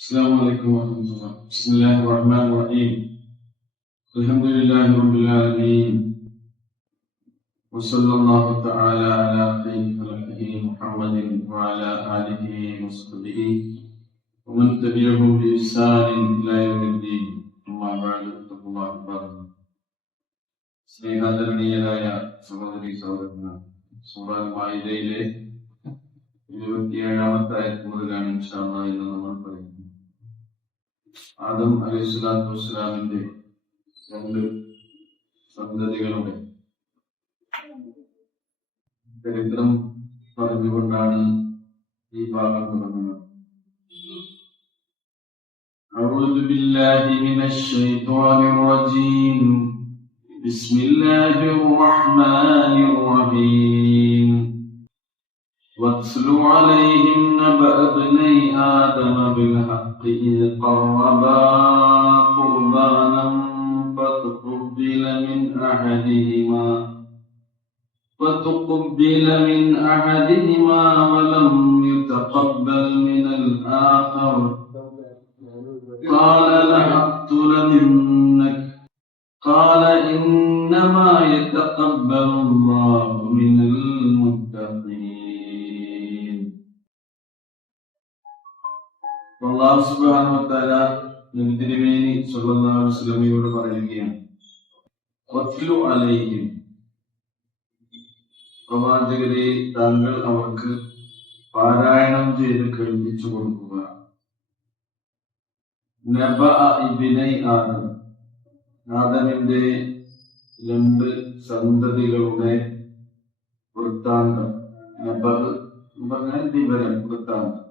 السلام عليكم ورحمة الله. بسم الله الرحمن الرحيم. الحمد لله رب العالمين. وصلى الله تعالى على خير خلقه محمد وعلى آله وصحبه ومن تبعهم بإحسان إلى يوم الدين. أما بعد فاتقوا الله عباد الله. സ്നേഹാദരണീയരായ സഹോദരി സഹോദരന്മാർ, സൂറ മാഇദയിലെ 27-ാമത്തെ ആയത്ത് മുതലാണ് ഇൻഷാ അല്ലാഹ് ഇന്ന് നമ്മൾ പറയുന്നത്. ആദം അലൈഹിസ്സലാത്തു വസ്സലാമിന്റെ രണ്ട് സന്തതികളുടെ ചരിത്രം പറഞ്ഞുകൊണ്ടാണ് ഈ ഭാഗം തുടങ്ങുന്നത്. അഊദു ബില്ലാഹി മിനശ് ശൈത്വാനിർ റജീം. ബിസ്മില്ലാഹിർ റഹ്മാനിർ റഹീം. واتل عليهم نبأ ابني آدم بالحق إذ قربا قربانا فتقبل من أحدهما ولم يتقبل من الآخر قال لأقتلنك قال إنما يتقبل الله من المتقين. അല്ലാഹു സുബ്ഹാനഹു വ തആല നബി തിരുമേനി സ്വല്ലല്ലാഹു അലൈഹി വസല്ലമയോട് പറയുകയാണ്, വത്ലു അലൈഹിം, പ്രവാചകരെ താങ്കൾ അവർക്ക് പാരായണം ചെയ്ത് കേൾപ്പിച്ചു കൊടുക്കുക. നബഅ ഇബ്നൈ ആദം, ആദമിന്റെ രണ്ട് സന്തതികളുടെ വൃത്താന്തം. നബഅ എന്ന് പറഞ്ഞാൽ വിവരം, വൃത്താന്തം.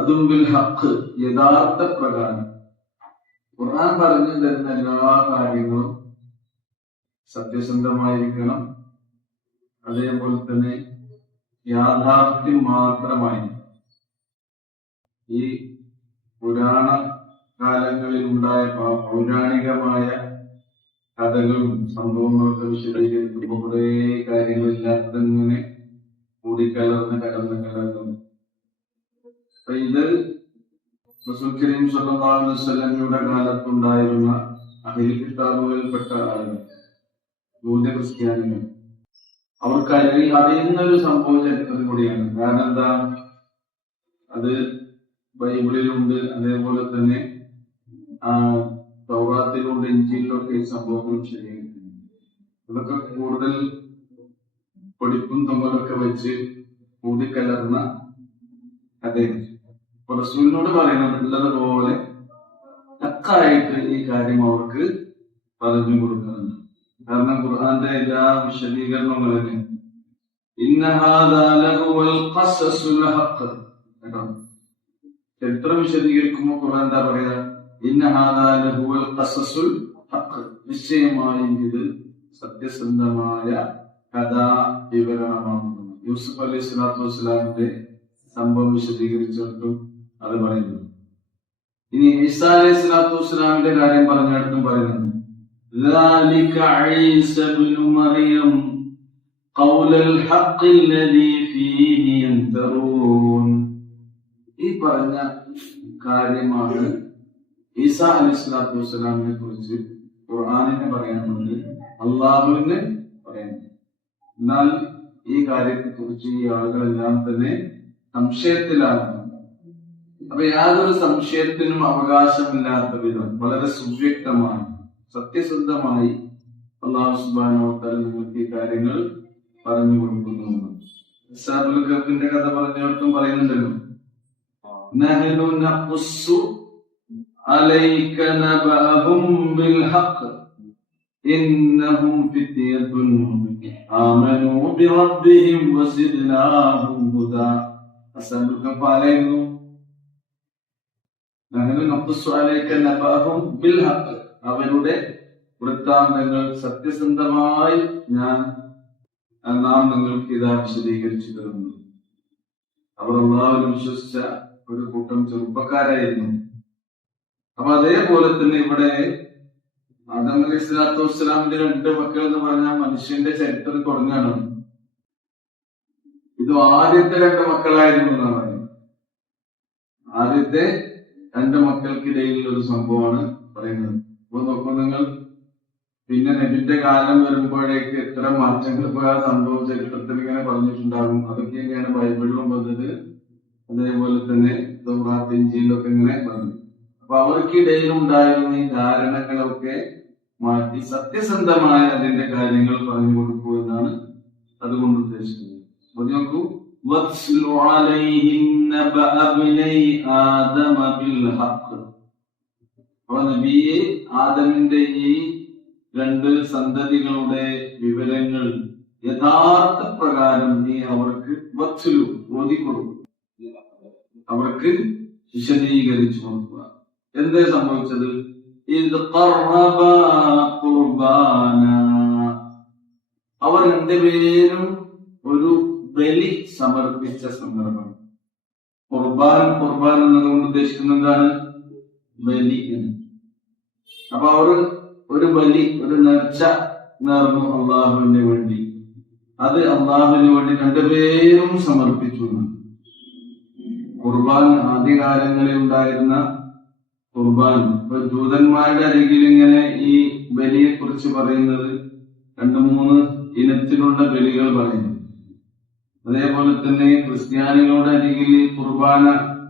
അതും ബിൽ ഹഖ്, യഥാർത്ഥ പ്രകാരം. ഖുർആൻ പറഞ്ഞു തരുന്ന എല്ലാ കാര്യങ്ങളും സത്യസന്ധമായിരിക്കണം, അതേപോലെ തന്നെ യാഥാർത്ഥ്യം മാത്രമായി. ഈ പുരാണ കാലങ്ങളിൽ ഉണ്ടായ പൗരാണികമായ കഥകളും സംഭവങ്ങളൊക്കെ വിശദീകരിക്കുമ്പോൾ കുറെ കാര്യങ്ങളില്ലാത്തതിങ്ങനെ കലർന്നു. ഇത് റസൂൽ കരീം സ്വല്ലല്ലാഹു അലൈഹി വസല്ലമയുടെ കാലത്തുണ്ടായിരുന്ന അഹ്ലി കിതാബുകളിൽപ്പെട്ട ആളുകൾ, യൂത ക്രിസ്ത്യാനികൾ, അവർക്ക് അറിയുന്ന ഒരു സംഭവ ചരിത്രം കൂടിയാണ്. കാരണം എന്താ, അത് ബൈബിളിലുണ്ട്, അതേപോലെ തന്നെ തൗറാത്തിലുണ്ട്, ഇഞ്ചീലിലൊക്കെ ഈ സംഭവങ്ങൾ ശരിയായിട്ടുണ്ട്. ഇതൊക്കെ കൂടുതൽ പൊടിപ്പും തൊങ്ങലൊക്കെ വെച്ച് കൂടിക്കലർന്ന കഥയാണ്. റസൂലിനോട് പറയുന്നത് പോലെ തക്കായിട്ട് ഈ കാര്യം അവർക്ക് പറഞ്ഞു കൊടുക്കുന്നുണ്ട്. കാരണം ഖുർആന്റെ എല്ലാ വിശദീകരണങ്ങളും ചരിത്രം വിശദീകരിക്കുമ്പോൾ ഖുർആൻ എന്താ പറയാ, നിശ്ചയമായും ഇത് സത്യസന്ധമായ കഥാ വിവരണമാകുന്നു. യൂസുഫ് അലൈഹി സ്വലാത്തു വസ്സലാമിന്റെ സംഭവം വിശദീകരിച്ചിട്ടും അത് പറയുന്നു. ഇനി ഈസാ അലൈഹി സ്വലാത്തു വസ്സലാമിന്റെ കാര്യം പറഞ്ഞിടത്തും പറയുന്നുണ്ട്, ഈ പറഞ്ഞ കാര്യമാണ് ഈസാ അലൈഹി സ്വലാത്തു വസ്സലാമിനെ കുറിച്ച് ഖുർആനിന് പറയാനുണ്ട്, അള്ളാഹുവിന് പറയാനുണ്ട്. എന്നാൽ ഈ കാര്യത്തെ കുറിച്ച് ഈ ആളുകളെല്ലാം തന്നെ സംശയത്തിലാണ്. അപ്പൊ യാതൊരു സംശയത്തിനും അവകാശമില്ലാത്ത വിധം വളരെ സുവ്യക്തമായി സത്യസന്ധമായി അല്ലാഹു സുബ്ഹാനഹു വ തആല നമുക്ക് ഈ കാര്യങ്ങൾ പറഞ്ഞു കൊടുക്കുന്നു. അസ്ഹാബുൽ കഹ്ഫിന്റെ കഥ പറഞ്ഞിടത്തും പറയുന്നുണ്ടല്ലോ, നഹ്നു നഖുസ്സു അലൈക നബഅഹും ബിൽ ഹഖ് ഇന്നഹും ഫിത്യത്തുൻ ആമനൂ ബിറബ്ബിഹിം വസിദ്നാഹും ഹുദാ. അസ്ഹാബുൽ കഹ്ഫ് പറയുന്നു, നഹ്നു നഖുസ്സു അലൈക നബഅഹും ബിൽ ഹഖ്, അവരുടെ വൃത്താന്തങ്ങൾ സത്യസന്ധമായി നാം നിങ്ങൾക്ക് ഇതാ വിശദീകരിച്ചു തരുന്നു. അവർ അല്ലാഹുവിൽ വിശ്വസിച്ച ഒരു കൂട്ടം ചെറുപ്പക്കാരായിരുന്നു. അപ്പൊ അതേപോലെ തന്നെ ഇവിടെ ആദം അലൈഹി സ്വലാത്തു വസ്സലാമിന്റെ രണ്ട് മക്കൾ എന്ന് പറഞ്ഞാൽ മനുഷ്യന്റെ ചരിത്രം തുടങ്ങാണ്. ഇത് ആദ്യത്തെ രണ്ട് മക്കളായിരുന്നു എന്നാണ് പറയുന്നത്. ആദ്യത്തെ 2 മക്കൾക്കിടയിൽ ഒരു സംഭവമാണ് പറയുന്നത്. അപ്പൊ നോക്കൂ നിങ്ങൾ, പിന്നെ നബിന്റെ കാലം വരുമ്പോഴേക്ക് എത്ര മാറ്റങ്ങൾ ഇപ്പോൾ ആ സംഭവ ചരിത്രത്തിൽ ഇങ്ങനെ പറഞ്ഞിട്ടുണ്ടാകും. അതൊക്കെ തന്നെയാണ് ബൈബിളിലും വന്നത്, അതേപോലെ തന്നെ തൗറാത്ത് ഇഞ്ചീലൊക്കെ ഇങ്ങനെ പറഞ്ഞു. അപ്പൊ അവർക്കിടയിൽ ഉണ്ടായിരുന്ന ഈ ധാരണകളൊക്കെ മാറ്റി സത്യസന്ധമായ അതിന്റെ കാര്യങ്ങൾ പറഞ്ഞു കൊടുക്കൂ എന്നാണ് അതുകൊണ്ട് ഉദ്ദേശിക്കുന്നത്. അപ്പൊ നോക്കൂ, അപ്പൊ നബിയെ ആദമിന്റെ ഈ 2 സന്തതികളുടെ വിവരങ്ങൾ യഥാർത്ഥ പ്രകാരം നീ അവർക്ക് ഓതിക്കൊടുക്കും, അവർക്ക് വിശദീകരിച്ചു കൊടുക്കുക. എന്തേ സംഭവിച്ചത്? അവർ 2 പേരും ഒരു ബലി സമർപ്പിച്ച സന്ദർഭം. ഖുർബാൻ എന്നതുകൊണ്ട് ഉദ്ദേശിക്കുന്നത് എന്താണ്? ബലി എന്ന്. അപ്പൊ അവർ ഒരു ബലി, ഒരു നേർച്ച നേർന്നു അള്ളാഹുവിന് വേണ്ടി. അത് അള്ളാഹുവിന് വേണ്ടി 2 പേരും സമർപ്പിച്ചു. ഖുർബാൻ ആദ്യകാലങ്ങളിൽ ഉണ്ടായിരുന്ന ഖുർബാൻ, ഇപ്പൊ ജൂതന്മാരുടെ അരികിൽ ഇങ്ങനെ ഈ ബലിയെ കുറിച്ച് പറയുന്നത് 2-3 ഇനത്തിലുള്ള ബലികൾ പറയുന്നു. അതേപോലെ തന്നെ ക്രിസ്ത്യാനികളുടെ അരികിൽ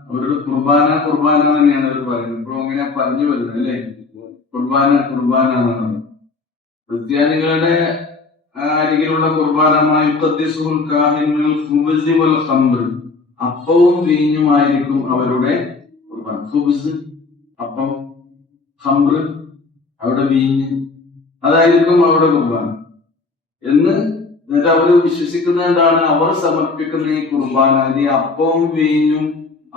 അവരുടെ കുർബാന തന്നെയാണ് അവർ പറയുന്നത്. ഇപ്പോഴും അങ്ങനെ പറഞ്ഞു വരുന്നത് അല്ലെ, കുർബാന എന്നാണ്. ക്രിസ്ത്യാനികളുടെ അരികിലുള്ള കുർബാനമായി അപ്പവും വീഞ്ഞുമായിരിക്കും അവരുടെ കുർബാന. ഖുബ്സ് അപ്പം, ഖംർ അവിടെ വീഞ്ഞ്, അതായിരിക്കും അവരുടെ കുർബാന എന്നിട്ട് അവർ വിശ്വസിക്കുന്നത് എന്താണ്? അവർ സമർപ്പിക്കുന്ന ഈ കുർബാന, ഈ അപ്പവും വീഞ്ഞും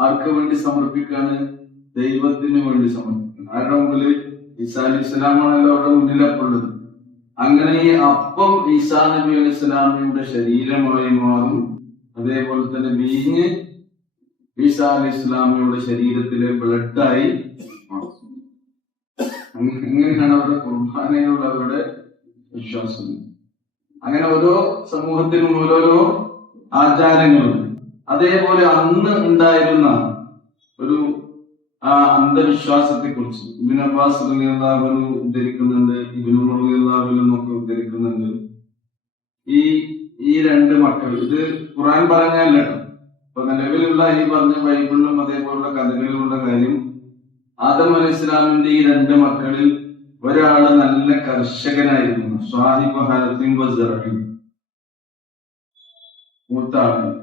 ആർക്ക് വേണ്ടി സമർപ്പിക്കാണ്? ദൈവത്തിന് വേണ്ടി സമർപ്പിക്കണം. ആരുടെ മുമ്പിൽ? ഈസാ അലൈഹി ഇസ്ലാമാണല്ലോ അവരുടെ മുന്നിലപ്പുള്ളത്. അങ്ങനെ ഈ അപ്പം ഈസാ നബി അലൈഹി ഇസ്ലാമിയുടെ ശരീരമായി മാറും. അതേപോലെ തന്നെ വീഞ്ഞ് ഈസാ അലൈഹി ഇസ്ലാമിയുടെ ശരീരത്തിലെ ബ്ലഡായി മാറും. അങ്ങനെയാണ് അവരുടെ കുർബാനയോട് അവരുടെ വിശ്വാസം. അങ്ങനെ ഓരോ സമൂഹത്തിനും ഓരോരോ ആചാരങ്ങളുണ്ട്. അതേപോലെ അന്ന് ഉണ്ടായിരുന്ന ഒരു അന്ധവിശ്വാസത്തെ കുറിച്ച് ഇബ്നു അബ്ബാസ് റളിയല്ലാഹു അൻഹു ഉദ്ധരിക്കുന്നുണ്ട്, ഇബ്നു ഉമർ റളിയല്ലാഹു അൻഹു ഒക്കെ ഉദ്ധരിക്കുന്നുണ്ട്. ഈ 2 മക്കൾ, ഇത് ഖുർആൻ പറഞ്ഞല്ല, ഇപ്പൊ നിലവിലുള്ള ഈ പറഞ്ഞ ബൈബിളിലും അതേപോലുള്ള കഥകളിലുള്ള കാര്യം, ആദം അലൈഹി ഇസ്ലാമിന്റെ ഈ 2 മക്കളിൽ ഒരാള് നല്ല കർഷകനായിരുന്നു, സ്വാഹിബ് ഹർത്തിൻ വസറഇൻ, മൂത്ത ആളാണ്.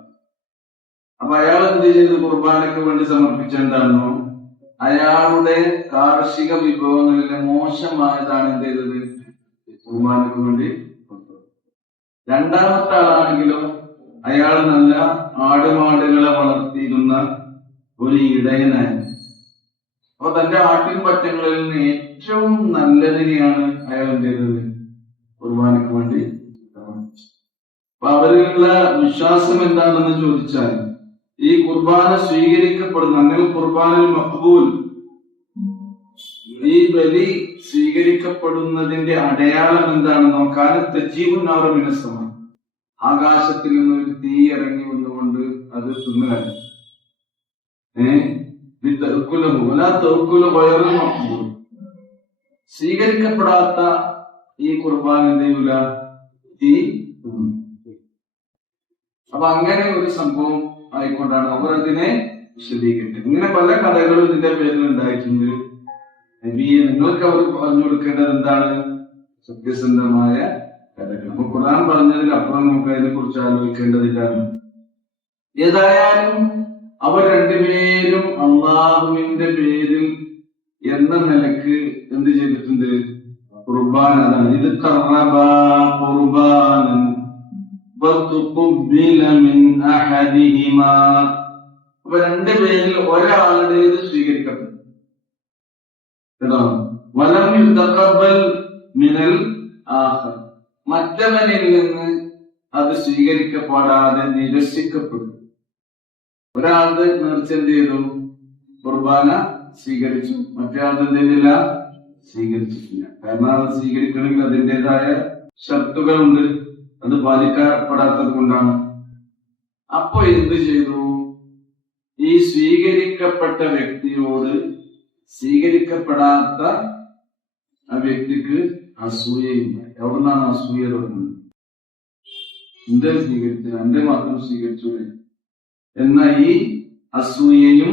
അപ്പൊ അയാൾ എന്ത് ചെയ്ത്? കുർബാനയ്ക്ക് വേണ്ടി സമർപ്പിച്ചെന്താണോ അയാളുടെ കാർഷിക വിഭവങ്ങളിലെ മോശമായതാണ് എന്ത് ചെയ്തത്? കുർബാനയ്ക്ക് വേണ്ടി. 2ാമത്തെ ആളാണെങ്കിലോ അയാൾ നല്ല ആടുമാടുകളെ വളർത്തിയിരുന്ന ഒരു ഇടയനായിരുന്നു. അപ്പൊ തന്റെ ആട്ടിൻ പറ്റങ്ങളിൽ നിന്ന് ഏറ്റവും നല്ലതിനെയാണ് അയാൾ എന്ത് ചെയ്തത്? കുർബാനയ്ക്ക് വേണ്ടി. അപ്പൊ അവരിലുള്ള വിശ്വാസം എന്താണെന്ന് ചോദിച്ചാൽ, ഈ കുർബാന സ്വീകരിക്കപ്പെടുന്ന, അങ്ങനെ കുർബാനൽ മഖ്ബൂൽ, ഈ ബലി സ്വീകരിക്കപ്പെടുന്നതിന്റെ അടയാളം എന്താണെന്നോ, തജീബുന്നാറു മിനസ്സമാ, ആകാശത്തിൽ നിന്ന് ഒരു തീ ഇറങ്ങി വന്നുകൊണ്ട് അത് തിന്നുകയാണ്. സ്വീകരിക്കപ്പെടാത്ത ഈ കുർബാനന്റെ തീ. അപ്പൊ അങ്ങനെ ഒരു സംഭവം ആയിക്കൊണ്ടാണ് അവർ അതിനെ വിശദീകരിക്കുന്നത്. ഇങ്ങനെ പല കഥകളും ഇതിന്റെ പേരിൽ ഉണ്ടായിട്ടുണ്ട്. നിങ്ങൾക്ക് അവർ പറഞ്ഞു കൊടുക്കേണ്ടത് എന്താണ്? സത്യസന്ധമായ കഥകൾ. അപ്പൊ ഖുർആൻ പറഞ്ഞതിൽ അപ്പുറം നമുക്ക് അതിനെ കുറിച്ച് ആലോചിക്കേണ്ടതില്ലാണ്. ഏതായാലും അവർ 2 പേരും അള്ളാഹുവിന്റെ പേരിൽ എന്ന നിലക്ക് എന്ത് ചെയ്തിട്ടുണ്ട്? ഖുർബാൻ. അതാണ് ഇത് ഖുർബാനൻ വതുഖബ്ബില മിൻ അഹദിഹിമാ. അപ്പൊ 2 പേരിൽ ഒരാളുടേത് സ്വീകരിക്കപ്പെട്ടു കേട്ടോ. വലം യുതഖബ്ബൽ മിനൽ ആഖർ, മറ്റവനിൽ നിന്ന് അത് സ്വീകരിക്കപ്പെടാതെ നിരസിക്കപ്പെട്ടു. ഒരാളുടെ നേർച്ച എന്ത് ചെയ്തു? കുർബാന സ്വീകരിച്ചു, മറ്റേ ആളുടെ എന്ത് ചെയ്തില്ല? സ്വീകരിച്ചിട്ടില്ല. കാരണം അത് സ്വീകരിക്കണമെങ്കിൽ അതിൻ്റെതായ ഷർത്തുകളുണ്ട്, അത് പാലിക്കപ്പെടാത്തത് കൊണ്ടാണ്. അപ്പൊ എന്ത് ചെയ്തു? ഈ ഈ സ്വീകരിക്കപ്പെട്ട വ്യക്തിയോട് സ്വീകരിക്കപ്പെടാത്ത ആ വ്യക്തിക്ക് അസൂയയില്ല. എവിടുന്നാണ് അസൂയ തുടങ്ങുന്നത്? എന്റെ സ്വീകരിച്ചു, എന്റെ മാത്രം സ്വീകരിച്ചു എന്ന ഈ അസൂയയും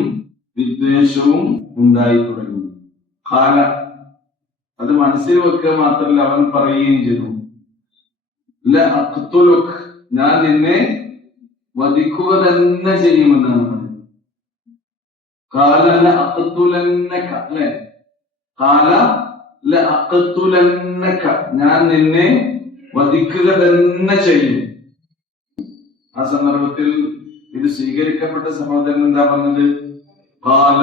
വിദ്വേഷവും ഉണ്ടായി തുടങ്ങി. കാല അത് മനസ്സിൽ വെക്കുക മാത്രമല്ല, അവൻ പറയുകയും ചെയ്തു, അഖ്തുലുക്, ഞാൻ നിന്നെ വധിക്കുക തന്നെ ചെയ്യുമെന്നാണ് പറയുന്നത്. കാല അഖ്തുലന്നക, അല്ലെ? കാല അഖ്തുലന്നക, ഞാൻ നിന്നെ വധിക്കുക തന്നെ ചെയ്യും. ആ സന്ദർഭത്തിൽ ഇത് സ്വീകരിക്കപ്പെട്ട സഹോദരൻ എന്താ പറഞ്ഞത്? കാല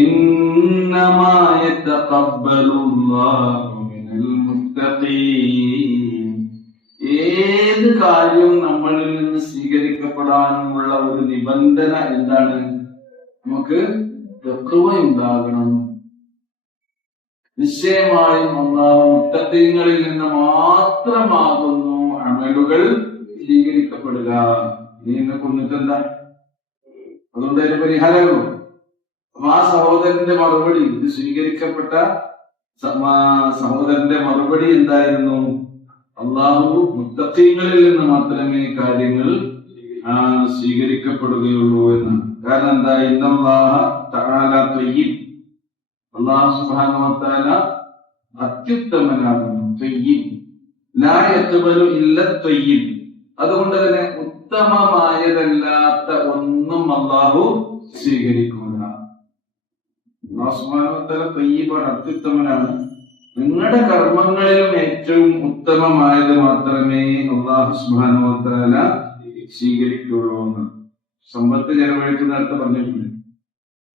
ഇന്നമാ യതഖബ്ബലുല്ലാഹു മിനൽ മുത്തഖീൻ. ഏത് കാര്യം നമ്മളിൽ നിന്ന് സ്വീകരിക്കപ്പെടാനുള്ള ഒരു നിബന്ധന എന്താണ്? നമുക്ക് തഖ്വ ഉണ്ടാകണം. നിശ്ചയമായും അല്ലാഹു മുത്തഖീങ്ങളിൽ നിന്ന് മാത്രമാകുന്നു അമലുകൾ സ്വീകരിക്കപ്പെടുക. നീ എന്നെ കൊന്നിട്ടെന്താ? അതുകൊണ്ട് അതിന് പരിഹാരമുള്ളൂ. അപ്പൊ ആ സഹോദരന്റെ മറുപടി, ഇത് സ്വീകരിക്കപ്പെട്ട സഹോദരന്റെ മറുപടി എന്തായിരുന്നു? അല്ലാഹു മുത്തഖീങ്ങളിൽ നിന്ന് മാത്രമേ കാര്യങ്ങൾ സ്വീകരിക്കപ്പെടുകയുള്ളൂ എന്ന്. കാരണം എന്താ? ഇന്നല്ലാഹ തആല തയ്യിബ്, അല്ലാഹു സുബ്ഹാനഹു വ തആല അത്യുത്തമനാകുന്നു. തയ്യിബ് ലാ യഖ്ബലു ഇല്ല തയ്യിബ്. അതുകൊണ്ട് തന്നെ ഉത്തമമായതല്ലാത്ത ഒന്നും അല്ലാഹു സ്വീകരിക്കൂല. അല്ലാഹു സുബ്ഹാനഹു വ തആല തയ്യിബാണ്, അത്യുത്തമനാണ്. നിങ്ങളുടെ കർമ്മങ്ങളിലും ഏറ്റവും ഉത്തമമായത് മാത്രമേ അല്ലാഹു സുബ്ഹാനഹു വ തആല സ്വീകരിക്കുള്ളൂ എന്ന്. സമ്പത്ത് ചെലവഴിക്കുന്നവർക്ക് പറഞ്ഞിട്ടുണ്ട്,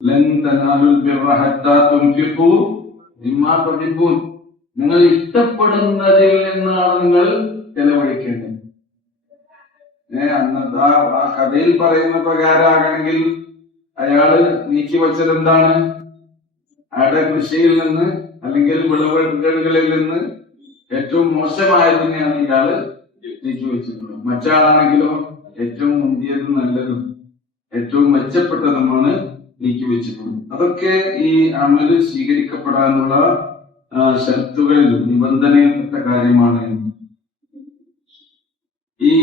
ലൻ തനാലുൽ ബിർറ ഹത്താ തുൻഫിഖൂ മിമ്മാ തുഹിബ്ബൂൻ. നിങ്ങൾ ഇഷ്ടപ്പെടുന്നതിൽ നിന്നാണ് നിങ്ങൾ ചെലവഴിക്കേണ്ടത്. അന്നത്തെ ആ കഥയിൽ പറയുന്ന പ്രകാരമാകണമെങ്കിൽ അയാള് നീക്കി വച്ചത് എന്താണ്? അയാളുടെ കൃഷിയിൽ നിന്ന് അല്ലെങ്കിൽ വിളവുകളിൽ നിന്ന് ഏറ്റവും മോശമായതിനെയാണ് ഇയാള് നീക്കി വെച്ചിട്ടുള്ളത്. മറ്റാളാണെങ്കിലോ ഏറ്റവും മുന്തിയതും നല്ലതും ഏറ്റവും മെച്ചപ്പെട്ടതുമാണ് നീക്കി വെച്ചിട്ടുള്ളത്. അതൊക്കെ ഈ അമല് സ്വീകരിക്കപ്പെടാനുള്ള ഷർത്തുകളിൽ നിബന്ധനയിൽപ്പെട്ട കാര്യമാണ്. ഈ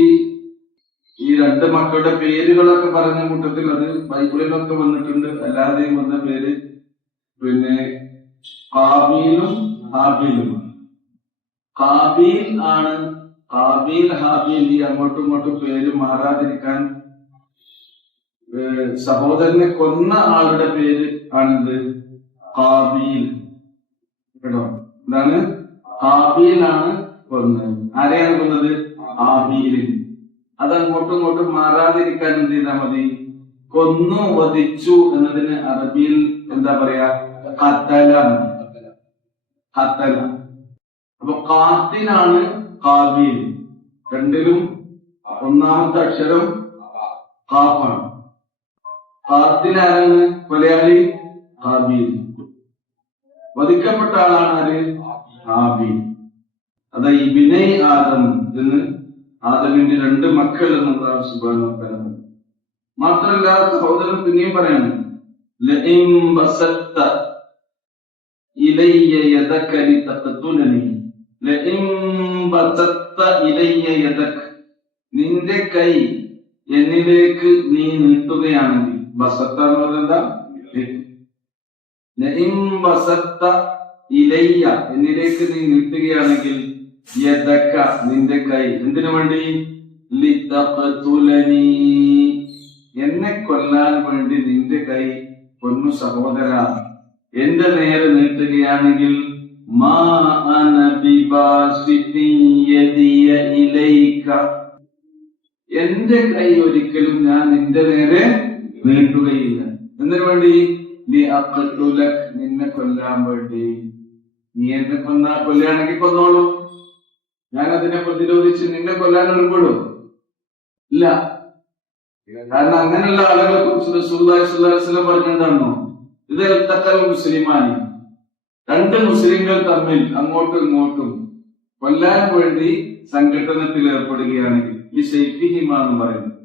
രണ്ട് മക്കളുടെ പേരുകളൊക്കെ പറഞ്ഞ കൂട്ടത്തിൽ അത് ബൈബിളിലൊക്കെ വന്നിട്ടുണ്ട്, അല്ലാതെയും വന്ന പേര് പിന്നെ ഹാബീലും ഹാബീലുമാണ്. ഹാബീൽ ആണ്, ഹാബീൽ ഹാബീൽ, ഈ അങ്ങോട്ടും ഇങ്ങോട്ടും പേര് മാറാതിരിക്കാൻ സഹോദരനെ കൊന്ന ആളുടെ പേര് ആണിത് ഹാബീൽ. കേട്ടോ, എന്താണ്? ഹാബീലാണ് കൊന്നത്. ആരെയാണ് കൊന്നത്? ഹാബീലിൻ. അത് അങ്ങോട്ടും ഇങ്ങോട്ടും മാറാതിരിക്കാൻ എന്ത് ചെയ്താൽ മതി? കൊന്നു, വധിച്ചു എന്നതിന് അറബിയിൽ എന്താ പറയാ? ഖതല. ഖതല. അപ്പൊ ഖാത്തിലാണ് ഖാബീൽ. രണ്ടിലും ഒന്നാമത്തെ അക്ഷരം ഖാഫാണ്. ഖാത്തിലാണ് കൊലയാളി ഖാബീൽ. വധിക്കപ്പെട്ട ആളാണ് ആര്? ഹാബീൽ. അതാ ഇബ്നൈ ആദം എന്ന് ആദമിന്റെ രണ്ട് മക്കൾ എന്നുള്ള സുബ്ഹാനഹു വ തആല. മാത്രമല്ല സഹോദരൻ പിന്നെയും പറയാണ്, ലഇൻ ബസത്ത ഇലയ്യ യദക ലിതഖതുലനി. ലഇൻ ബസത്ത ഇലയ്യ യദക, നിന്റെ കൈ എന്നിലേക്ക് നീ നീട്ടുകയാണെങ്കിൽ. ബസത്ത എന്ന് പറഞ്ഞാൽ എന്താ? ലഇൻ ബസത്ത ഇലയ്യ, എന്നിലേക്ക് നീ നീട്ടുകയാണെങ്കിൽ, യദക, നിന്റെ കൈ. എന്തിനു വേണ്ടി? ലിതഖതുലനി, എന്നെ കൊല്ലാൻ വേണ്ടി നിന്റെ കൈ പൊന്നു സഹോദര എന്റെ നേരെ നീട്ടുകയാണെങ്കിൽ, മാ അന ബിബാസിതി യദിയ ഇലൈക, എന്റെ കൈ ഒരിക്കലും ഞാൻ നിന്റെ നേരെ നീട്ടുകയില്ല. എന്തിനു വേണ്ടി? ലിഅഖ്തുലക, നിന്നെ കൊല്ലാൻ വേണ്ടി. നീ എന്നെ കൊല്ലുകയാണെങ്കിൽ കൊന്നോളൂ, ഞാൻ അതിനെ പ്രതിരോധിച്ച് നിന്നെ കൊല്ലാൻ ഒരുമ്പോഴോ? ഇല്ല. കാരണം അങ്ങനെയുള്ള ആളുകളെ കുറിച്ച് റസൂലുള്ളാഹി സ്വല്ലല്ലാഹു അലൈഹി വസല്ലം പറഞ്ഞെന്താണോ? ഇത് ഇൽതഖൽ മുസ്ലിമാനി, രണ്ട് മുസ്ലിങ്ങൾ തമ്മിൽ അങ്ങോട്ടും ഇങ്ങോട്ടും കൊല്ലാൻ വേണ്ടി സംഘടനത്തിൽ ഏർപ്പെടുകയാണെങ്കിൽ ഈ സൈഫിഹിമ എന്ന് പറയുന്നത്.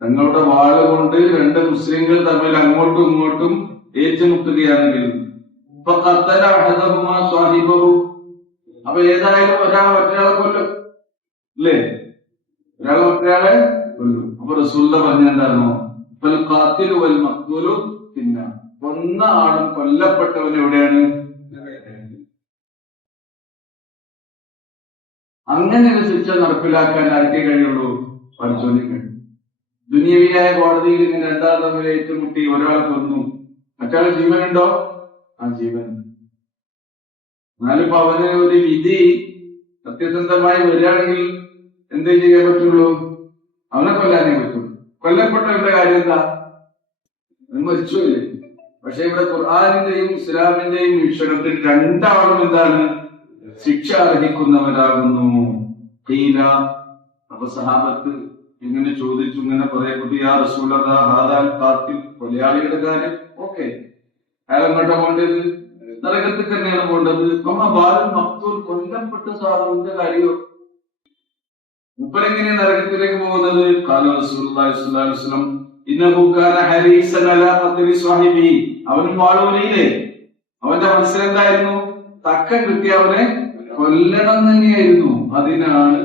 തങ്ങളുടെ വാള് കൊണ്ട് രണ്ട് മുസ്ലിങ്ങൾ തമ്മിൽ അങ്ങോട്ടും ഇങ്ങോട്ടും ഏറ്റുമുട്ടുകയാണെങ്കിൽ അപ്പൊ ഏതായാലും ഒരാളെ കൊല്ലും അല്ലേ? ഒരാളെ കൊല്ലും. അപ്പൊ റസൂലുള്ള പറഞ്ഞെന്താണോ, ഖാത്തിലു വൽ മഖ്തൂലു ഫിന്നാർ. കൊന്ന ആളും കൊല്ലപ്പെട്ടവൻ എവിടെയാണ്? അങ്ങനെ ഒരു ശിക്ഷ നടപ്പിലാക്കാൻ ആർക്കേ കഴിയുള്ളൂ? പഠിച്ചോനെ കഴിയും. ദുനിയവിയായ കോടതിയിൽ ഇങ്ങനെ രണ്ടാൾ തമ്മിൽ ഏറ്റുമുട്ടി, ഒരാൾ കൊന്നു, മറ്റാൾ ജീവനുണ്ടോ? ആ ജീവനുണ്ട്. എന്നാലിപ്പോ അവന് ഒരു വിധി സത്യസന്ധമായി വരികയാണെങ്കിൽ എന്തേ ചെയ്യാൻ പറ്റുള്ളൂ? അവനെ കൊല്ലാനേ പറ്റുള്ളൂ. കൊല്ലപ്പെട്ടവരുടെ കാര്യം എന്താ? മരിച്ചുല്ലേ? പക്ഷെ ഇവിടെ ഖുർആനിന്റെയും ഇസ്ലാമിന്റെയും വീക്ഷണത്തിൽ രണ്ടാളും എന്താണ്? ശിക്ഷ അർഹിക്കുന്നവരാകുന്നു. അപ്പൊ സഹാബത്ത് ഇങ്ങനെ ചോദിച്ചു, ഇങ്ങനെ പറയപ്പെട്ടു, യാ റസൂലല്ലാഹ്, കൊലയാളിയുടെ കാര്യം ഓക്കെ, അയാൾ എങ്ങോട്ടാ പോകേണ്ടത്? നരകത്തിൽ തന്നെയാണ് പോകേണ്ടത്. മക്തൂൽ, കൊല്ലപ്പെട്ട സാധുവിന്റെ കാര്യമോ? മുപ്പരെങ്ങനെ നരകത്തിലേക്ക് പോകുന്നത്? ഖാല റസൂലുള്ളാഹി സ്വല്ലല്ലാഹു അലൈഹി വസല്ലം ഇന്നഹു കാന ഹരീസൻ അലാ ഖത്ലി സ്വഹിബി. അവനും വാളൂരിയില്ലേ? അവന്റെ മനസ്സിലെന്തായിരുന്നു? തക്കം കിട്ടിയ അവനെ കൊല്ലണം തന്നെയായിരുന്നു. അതിനാണ്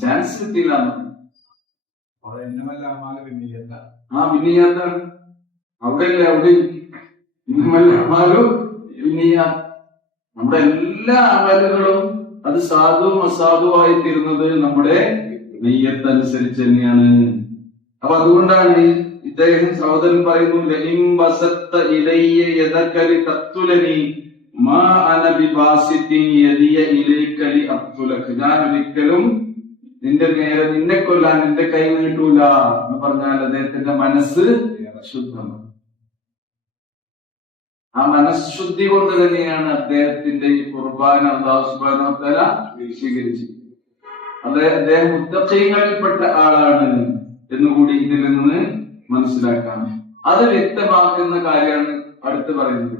ചാൻസ് കിട്ടിയില്ല. പിന്നെയാണ് അവിടെയല്ലേ? അവിടെ നമ്മുടെ എല്ലാ അമലുകളും അത് സാധുവും അസാധുവായി തീരുന്നത് നമ്മുടെ നെയ്യത്തനുസരിച്ച് തന്നെയാണ്. അപ്പൊ അതുകൊണ്ടാണ് ഇദ്ദേഹം സഹോദരൻ പറയുന്നു, ഞാൻ ഒരിക്കലും നിന്റെ നേരെ നിന്നെ കൊല്ലാൻ നിന്റെ കൈ നീട്ടൂല എന്ന് പറഞ്ഞാൽ അദ്ദേഹത്തിന്റെ മനസ്സ് ശുദ്ധമാണ്. ആ മനഃശുദ്ധി കൊണ്ട് തന്നെയാണ് അദ്ദേഹത്തിന്റെ ഈ ഖുർബാൻ അല്ലാഹു സുബ്ഹാനഹു വ തആല സ്വീകരിച്ചത്. അദ്ദേഹം മുത്തഖീങ്ങളിൽപ്പെട്ട ആളാണ് എന്നുകൂടി ഇതിൽ നിന്ന് മനസ്സിലാക്കാം. അത് വ്യക്തമാക്കുന്ന കാര്യമാണ് അടുത്ത് പറയുന്നത്.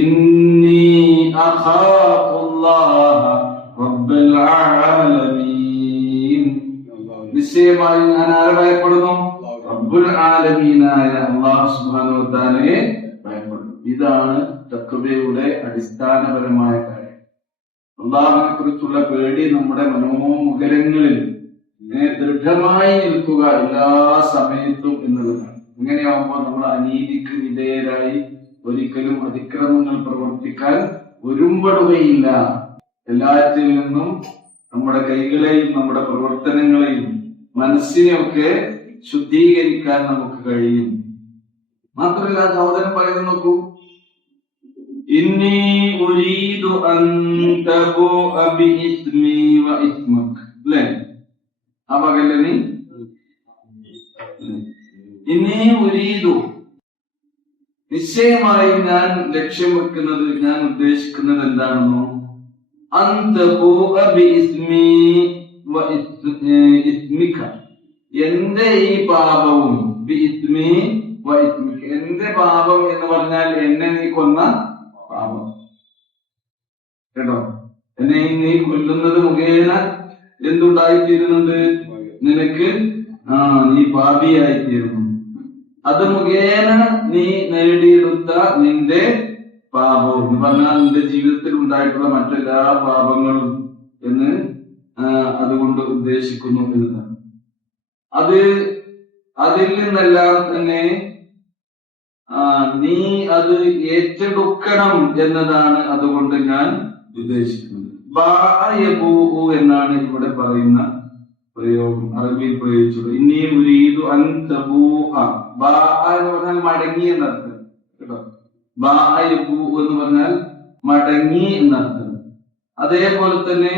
ഇന്നി അഖാഫുല്ലാഹ റബ്ബൽ ആലമീൻ. നിശ്ചയമായി ഞാൻ ആരെ ഭയപ്പെടുന്നു? റബ്ബുൽ ആലമീനായ അല്ലാഹു സുബ്ഹാനഹു വ തആലയെ ഭയപ്പെടുന്നു. ഇതാണ് തഖ്വയുടെ അടിസ്ഥാനപരമായ കാര്യം. അല്ലാഹുവിനെ കുറിച്ചുള്ള പേടി നമ്മുടെ മനോമുഖരങ്ങളിൽ ദൃഢമായി നിൽക്കുക എല്ലാ സമയത്തും എന്നുള്ളതാണ്. ഇങ്ങനെയാവുമ്പോൾ നമ്മൾ അനീതിക്ക് വിധേയരായി ഒരിക്കലും അതിക്രമങ്ങൾ പ്രവർത്തിക്കാൻ ഒരുമ്പെടുകയില്ല. എല്ലാറ്റിൽ നിന്നും നമ്മുടെ കൈകളെയും നമ്മുടെ പ്രവർത്തനങ്ങളെയും മനസ്സിനെയൊക്കെ ശുദ്ധീകരിക്കാൻ നമുക്ക് കഴിയും. മാത്രമല്ല സഹോദരൻ പറയുന്നത് നോക്കൂ, ഇന്നി ഉരീദു അൻ തബൂഅ ബിഇസ്മി വ ഇസ്മക. അല്ലേ? ആ പകല്ലേ നീ ഇന്നി ഉരീദു, നിശ്ചയമായും ഞാൻ ലക്ഷ്യം വെക്കുന്നത്, ഞാൻ ഉദ്ദേശിക്കുന്നത് എന്താണെന്നോ, അൻ തബൂഅ ബിഇസ്മി വ ഇസ്മിക, എന്റെ ഈ പാപവും, ബിഇസ്മി വ ഇസ്മിക, എന്റെ പാപം എന്ന് പറഞ്ഞാൽ എന്നെ നീ കൊന്ന പാപം കേട്ടോ. എന്നെ നീ കൊല്ലുന്നത് മുഖേന എന്തുണ്ടായിത്തീരുന്നുണ്ട്? നിനക്ക് നീ പാപിയായിത്തീരുന്നു. അത് മുഖേന നീ നേടിയെടുത്ത നിന്റെ പാപവും എന്ന് പറഞ്ഞാൽ നിന്റെ ജീവിതത്തിൽ ഉണ്ടായിട്ടുള്ള മറ്റെല്ലാ പാപങ്ങളും എന്ന് അതുകൊണ്ട് ഉദ്ദേശിക്കുന്നു എന്നതാണ്. അതിൽ നിന്നെല്ലാം തന്നെ നീ അത് ഏറ്റെടുക്കണം എന്നതാണ് അതുകൊണ്ട് ഞാൻ ഉദ്ദേശിക്കുന്നത്. എന്നാണ് ഇവിടെ പറയുന്ന പ്രയോഗം, അറബിയിൽ പ്രയോഗിച്ചത്. ഇന്നീ ഉരീദു അൻ തബൂഅ. എന്ന് പറഞ്ഞാൽ മടങ്ങി എന്നർത്ഥം കേട്ടോ. എന്ന് പറഞ്ഞാൽ മടങ്ങി എന്നർത്ഥം. അതേപോലെ തന്നെ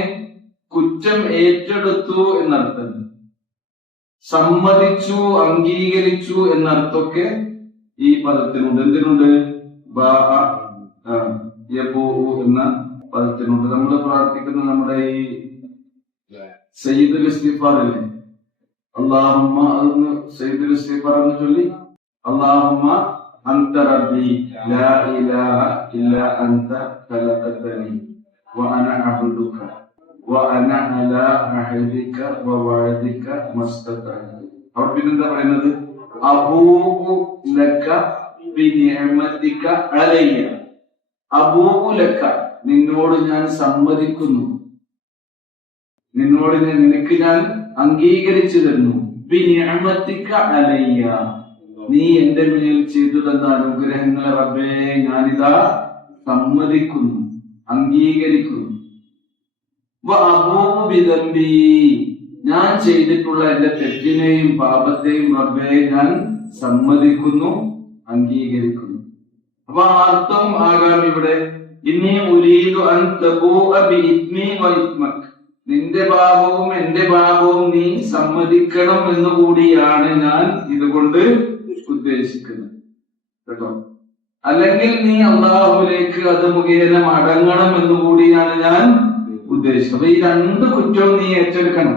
കുറ്റം ഏറ്റെടുത്തു എന്നർത്ഥം, സമ്മതിച്ചു, അംഗീകരിച്ചു എന്നർത്ഥമൊക്കെ ഈ പദത്തിനുണ്ട്. എന്തിനുണ്ട്? എന്ന പദത്തിനുണ്ട്. നമ്മൾ പ്രാർത്ഥിക്കുന്ന നമ്മുടെ ഈ സയ്യിദുൽ ഇസ്തിഗ്ഫാർ അല്ലേ, അല്ലാഹുമ്മ, അതൊന്ന് സയ്യിദുൽ ഇസ്തിഗ്ഫാർ എന്ന് ചൊല്ലി, അല്ലാഹുമ്മ അൻത റബ്ബി ലാ ഇലാഹ ഇല്ലാ അൻത ഖലഖതനി വ അന അബ്ദുക വഅന അലാ അഹദിക വവഅദിക മസ്തതഅതു. അവിടെ പിന്നെന്താ പറയുന്നത്? അബൂഉ ലക ബിനിഅമതിക അലയ്യ. അബൂഉ ലക, നിന്നോട് ഞാൻ സമ്മതിക്കുന്നു, നിനക്ക് ഞാൻ അംഗീകരിച്ചു തരുന്നു. ബിനിഅമതിക അലയ്യ, നീ എന്റെ മേൽ ചെയ്തു തന്ന അനുഗ്രഹങ്ങളെ റബ്ബേ ഞാനിതാ സമ്മതിക്കുന്നു, അംഗീകരിക്കുന്നു. വഅബൂഉ ബിദംബി, ഞാൻ ചെയ്തിട്ടുള്ള എന്റെ തെറ്റിനെയും പാപത്തെയും റബ്ബേ ഞാൻ സമ്മതിക്കുന്നു, അംഗീകരിക്കുന്നു. അപ്പൊ അർത്ഥം ആകാം ഇവിടെ ഇന്നി ഉരീദു അൻ തബൂഅ ബിഇസ്മി വഇസ്മക്, നിന്റെ പാപവും എന്റെ പാപവും നീ സമ്മതിക്കണം എന്നുകൂടിയാണ് ഞാൻ ഇതുകൊണ്ട് ഉദ്ദേശിക്കുന്നത് കേട്ടോ. അല്ലെങ്കിൽ നീ അള്ളാഹുവിലേക്ക് അത് മുഖേന മടങ്ങണം എന്നുകൂടിയാണ് ഞാൻ ഉദ്ദേശിച്ചത്. അപ്പൊ ഈ രണ്ട് കുറ്റവും നീ ഏറ്റെടുക്കണം,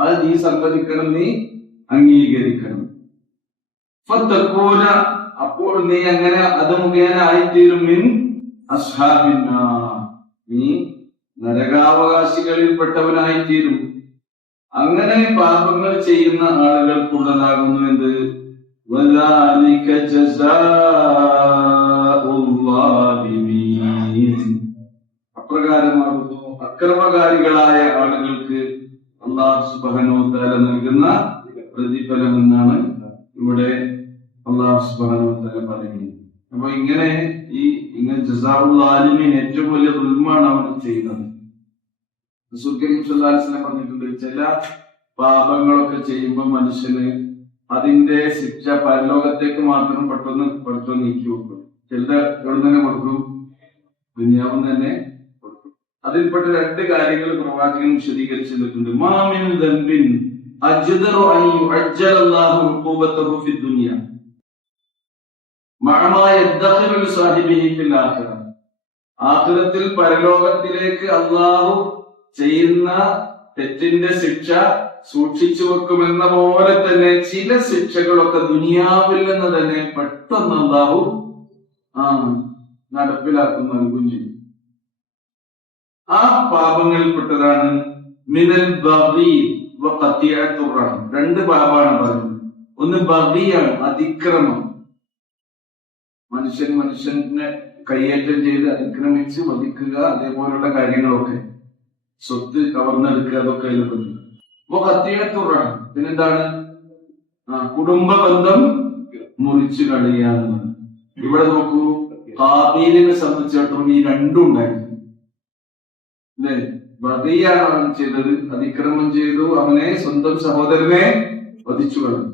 അത് നീ സമ്മതിക്കണം, നീ അംഗീകരിക്കണം. ഫതകൂന, അപ്പോൾ നീ അങ്ങനെ അത് മുഖേന ആയിത്തീരും മിൻ അസ്ഹാബിന്നാർ, നീ നരകാവകാശികളിൽപ്പെട്ടവനായിത്തീരും. അങ്ങനെ പാപങ്ങൾ ചെയ്യുന്ന ആളുകൾക്കുള്ളതാകുന്നു എന്ത്? വദാലിക ജസാഉൽ ളാലിമീൻ, അപ്രകാരമാകുന്നു അക്രമകാരികളായ ആളുകൾക്ക് അല്ലാഹു സുബ്ഹാനഹു വ തആല നൽകുന്ന പ്രതിഫലം എന്നാണ് ഇവിടെ അല്ലാഹു സുബ്ഹാനഹു വ തആല പറയുന്നത്. അപ്പൊ ഇങ്ങനെ ജസാഉൽ ളാലിമീൻ ഏറ്റവും വലിയ ദുൽമാണ് അവർ ചെയ്യുന്നത്. റസൂൽ കരീം സ്വല്ലല്ലാഹു അലൈഹി വസല്ലം പറഞ്ഞിട്ടുണ്ട്, ചില പാപങ്ങളൊക്കെ ചെയ്യുമ്പോൾ മനുഷ്യന് അതിന്റെ ശിക്ഷ പരലോകത്തേക്ക് മാത്രം പെട്ടെന്ന് നീക്കി വെക്കും. ചിലത് എവിടെ തന്നെ കൊടുക്കും, ദുനിയാവും തന്നെ കൊടുക്കും. അതിൽപ്പെട്ട രണ്ട് കാര്യങ്ങൾ പ്രവാചകൻ വിശദീകരിച്ചിട്ടുണ്ട്. മാ മിൻ ദംബിൻ അജ്ദറു അൻ യുഅജ്ജല അല്ലാഹു ഉഖൂബതഹു ഫിദ് ദുനിയ മഅ മാ യദ്ഖിറു ലിസാഹിബിഹി ഫിൽ ആഖിറ, ആഖിറത്തിൽ പരലോകത്തിലേക്ക് അല്ലാഹു ചെയ്യുന്ന തെറ്റിന്റെ ശിക്ഷ സൂക്ഷിച്ചു വെക്കുമെന്ന പോലെ തന്നെ ചില ശിക്ഷകളൊക്കെ ദുനിയാവിൽ നിന്ന് തന്നെ പെട്ടെന്ന് അല്ലാഹു നടപ്പിലാക്കും, നൽകുകയും ചെയ്യും. ആ പാപങ്ങളിൽപ്പെട്ടതാണ് മിനൽ ബഗി വ ഖതിഅത്തുർ റഹം. രണ്ട് പാപമാണ് പറയുന്നത്. ഒന്ന് ബഗിയാണ്, അതിക്രമം. മനുഷ്യനെ കയ്യേറ്റം ചെയ്ത് അതിക്രമിച്ച് വധിക്കുക, അതേപോലുള്ള കാര്യങ്ങളൊക്കെ, സ്വത്ത് കവർന്നെടുക്കുക, അതൊക്കെ അതിൽപ്പെടുന്നു. അപ്പൊ ഖതിഅത്തുർ റഹം, പിന്നെന്താണ്? കുടുംബ ബന്ധം മുറിച്ചു കളയാന്ന്. ഇവിടെ നോക്കൂ, ഖാബീലിനെ സംബന്ധിച്ചിടത്തോളം ഈ രണ്ടും ഉണ്ടായിരുന്നു അല്ലെ. ബഗിയാണ് അവൻ ചെയ്തത്, അതിക്രമം ചെയ്തു, അവനെ സ്വന്തം സഹോദരനെ വധിച്ചു കളഞ്ഞു.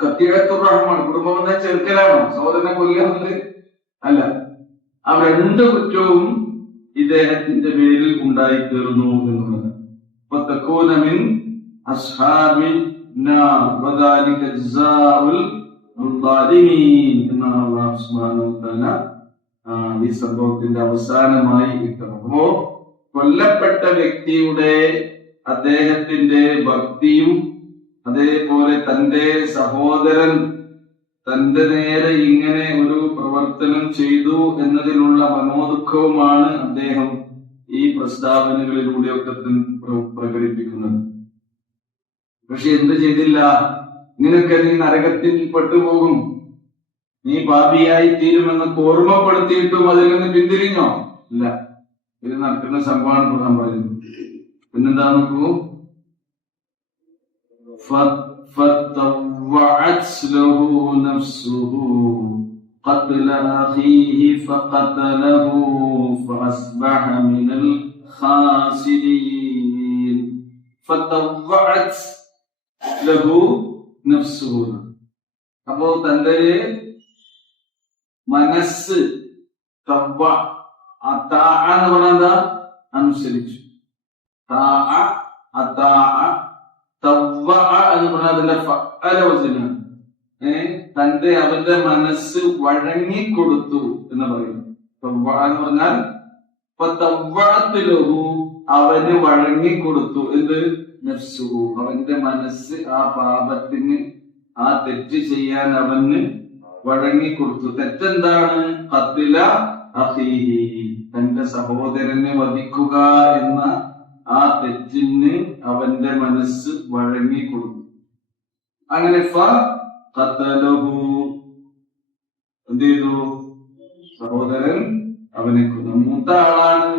ഖതിഅത്തുർ റഹ്മാണ്, കുടുംബബന്ധം ചെറുക്കലാണോ, സഹോദരനെ കൊല്ലുന്നത് അല്ല. ആ രണ്ട് കുറ്റവും ഇദ്ദേഹത്തിന്റെ പേരിൽ ഉണ്ടായിത്തീർന്നു എന്നുള്ളത്. ഫതകൂന മിൻ അസ്ഹാബിൻ നാർ വദാലിക ജസാഉൽ ളാലിമീൻ എന്നാണ് അല്ലാഹു സുബ്ഹാനഹു വ തആല ഈ സംഭവത്തിന്റെ അവസാനമായി ഇട്ടത്. അപ്പോ കൊല്ലപ്പെട്ട വ്യക്തിയുടെ അദ്ദേഹത്തിന്റെ ഭക്തിയും അതേപോലെ തന്റെ സഹോദരൻ തന്റെ നേരെ ഇങ്ങനെ ഒരു പ്രവർത്തനം ചെയ്തു എന്നതിലുള്ള മനോദുഃഖവുമാണ് അദ്ദേഹം ഈ പ്രസ്താവനകളിലൂടെയൊക്കെ പ്രകടിപ്പിക്കുന്നത്. പക്ഷെ എന്ത് ചെയ്തില്ല? നിനക്ക് നീ നരകത്തിൽ പെട്ടുപോകും, നീ പാപിയായി തീരുമെന്നൊക്കെ ഓർമ്മപ്പെടുത്തിയിട്ടും അതിൽ നിന്ന് പിന്തിരിഞ്ഞോ? ഇല്ല. ഇത് നടക്കുന്ന സംഭവമാണ് ഞാൻ പറയുന്നത്. പിന്നെന്താ നോക്കൂ, فطوعت له نفسه قتل أخيه فقتله فأصبح من الخاسرين. فطوعت له نفسه, അപ്പോ തന്റെ മനസ്സ് തവ്വ, അതാഅ എന്ന് പറഞ്ഞാൽ അനുസരിച്ചു. താഅ, അതാഅ, തവ്വ എന്ന് പറഞ്ഞാൽ അതിന്റെ ഫഅല വസനാണ്. തന്റെ അവന്റെ മനസ്സ് വഴങ്ങിക്കൊടുത്തു എന്ന് പറയുന്നു. തവ്വ എന്ന് പറഞ്ഞാൽ ഫതവ്വഅത് ലഹു, അവന് വഴങ്ങിക്കൊടുത്തു. എന്ത്? നഫ്സുഹു, അവന്റെ മനസ്സ് ആ പാപത്തിന്, ആ തെറ്റ് ചെയ്യാൻ അവന് വഴങ്ങിക്കൊടുത്തു. തെറ്റെന്താണ്? ഖത്ല അഖീഹി, തന്റെ സഹോദരനെ വധിക്കുക എന്ന ആ തെറ്റിന് അവന്റെ മനസ്സ് വഴങ്ങിക്കൊടുത്തു. അങ്ങനെ ഫഖതലഹു, എന്ത് ചെയ്തു? സഹോദരൻ അവനെ കൊന്നു. മൂത്ത ആളാണ്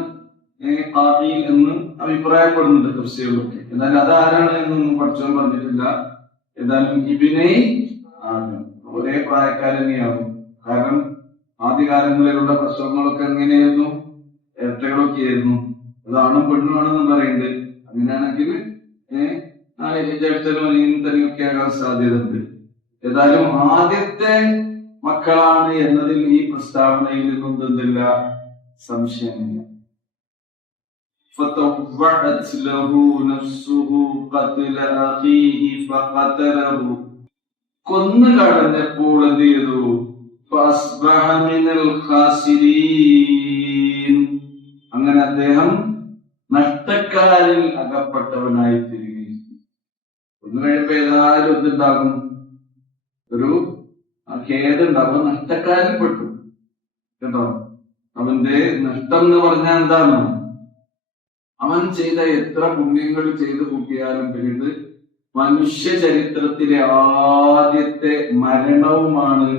ഖാബീൽ എന്ന് അഭിപ്രായപ്പെടുന്നുണ്ട് തഫ്സീറിലൊക്കെ. എന്നാൽ അതാരാണ് എന്നൊന്നും പഠിച്ചവൻ പറഞ്ഞിട്ടില്ല. ഏതായാലും ഇബ്നൈ ആദം ഒരേ പ്രായക്കാരൻ തന്നെയാവും. കാരണം ആദ്യകാലങ്ങളിലുള്ള പ്രസവങ്ങളൊക്കെ എങ്ങനെയായിരുന്നു? ഇരട്ടകളൊക്കെ ആയിരുന്നു. അത് ആണും പെണ്ണുമാണെന്ന് പറയുന്നുണ്ട്. അങ്ങനെയാണെങ്കിൽ ജ്യേഷ്ഠനും അനിയനും തന്നെയൊക്കെ ആകാൻ സാധ്യതയുണ്ട്. ഏതായാലും ആദ്യത്തെ മക്കളാണ് എന്നതിൽ ഈ പ്രസ്താവനയിൽ നിന്നും എന്തില്ല, സംശയമില്ല. فطوعت له نفسه قتل أخيه فقتله, കൊന്നു കളഞ്ഞപ്പോൾ എന്ത് ചെയ്തു? فأصبح من الخاسرين, അങ്ങനെ അദ്ദേഹം നഷ്ടക്കാരിൽ അകപ്പെട്ടവനായി തീരുകയും. ഒന്ന് കഴിയുമ്പോ ഏതായാലും എന്തുണ്ടാകും? ഒരു ഖേദുണ്ടാകും, നഷ്ടക്കാരിൽ പെട്ടു കേട്ടോ. അവന്റെ നഷ്ടം എന്ന് പറഞ്ഞാൽ എന്താണ്? അവൻ ചെയ്ത എത്ര പുണ്യങ്ങൾ ചെയ്തു കൂട്ടിയാലും പിന്നീട് മനുഷ്യ ചരിത്രത്തിലെ ആദ്യത്തെ മരണവുമാണ്,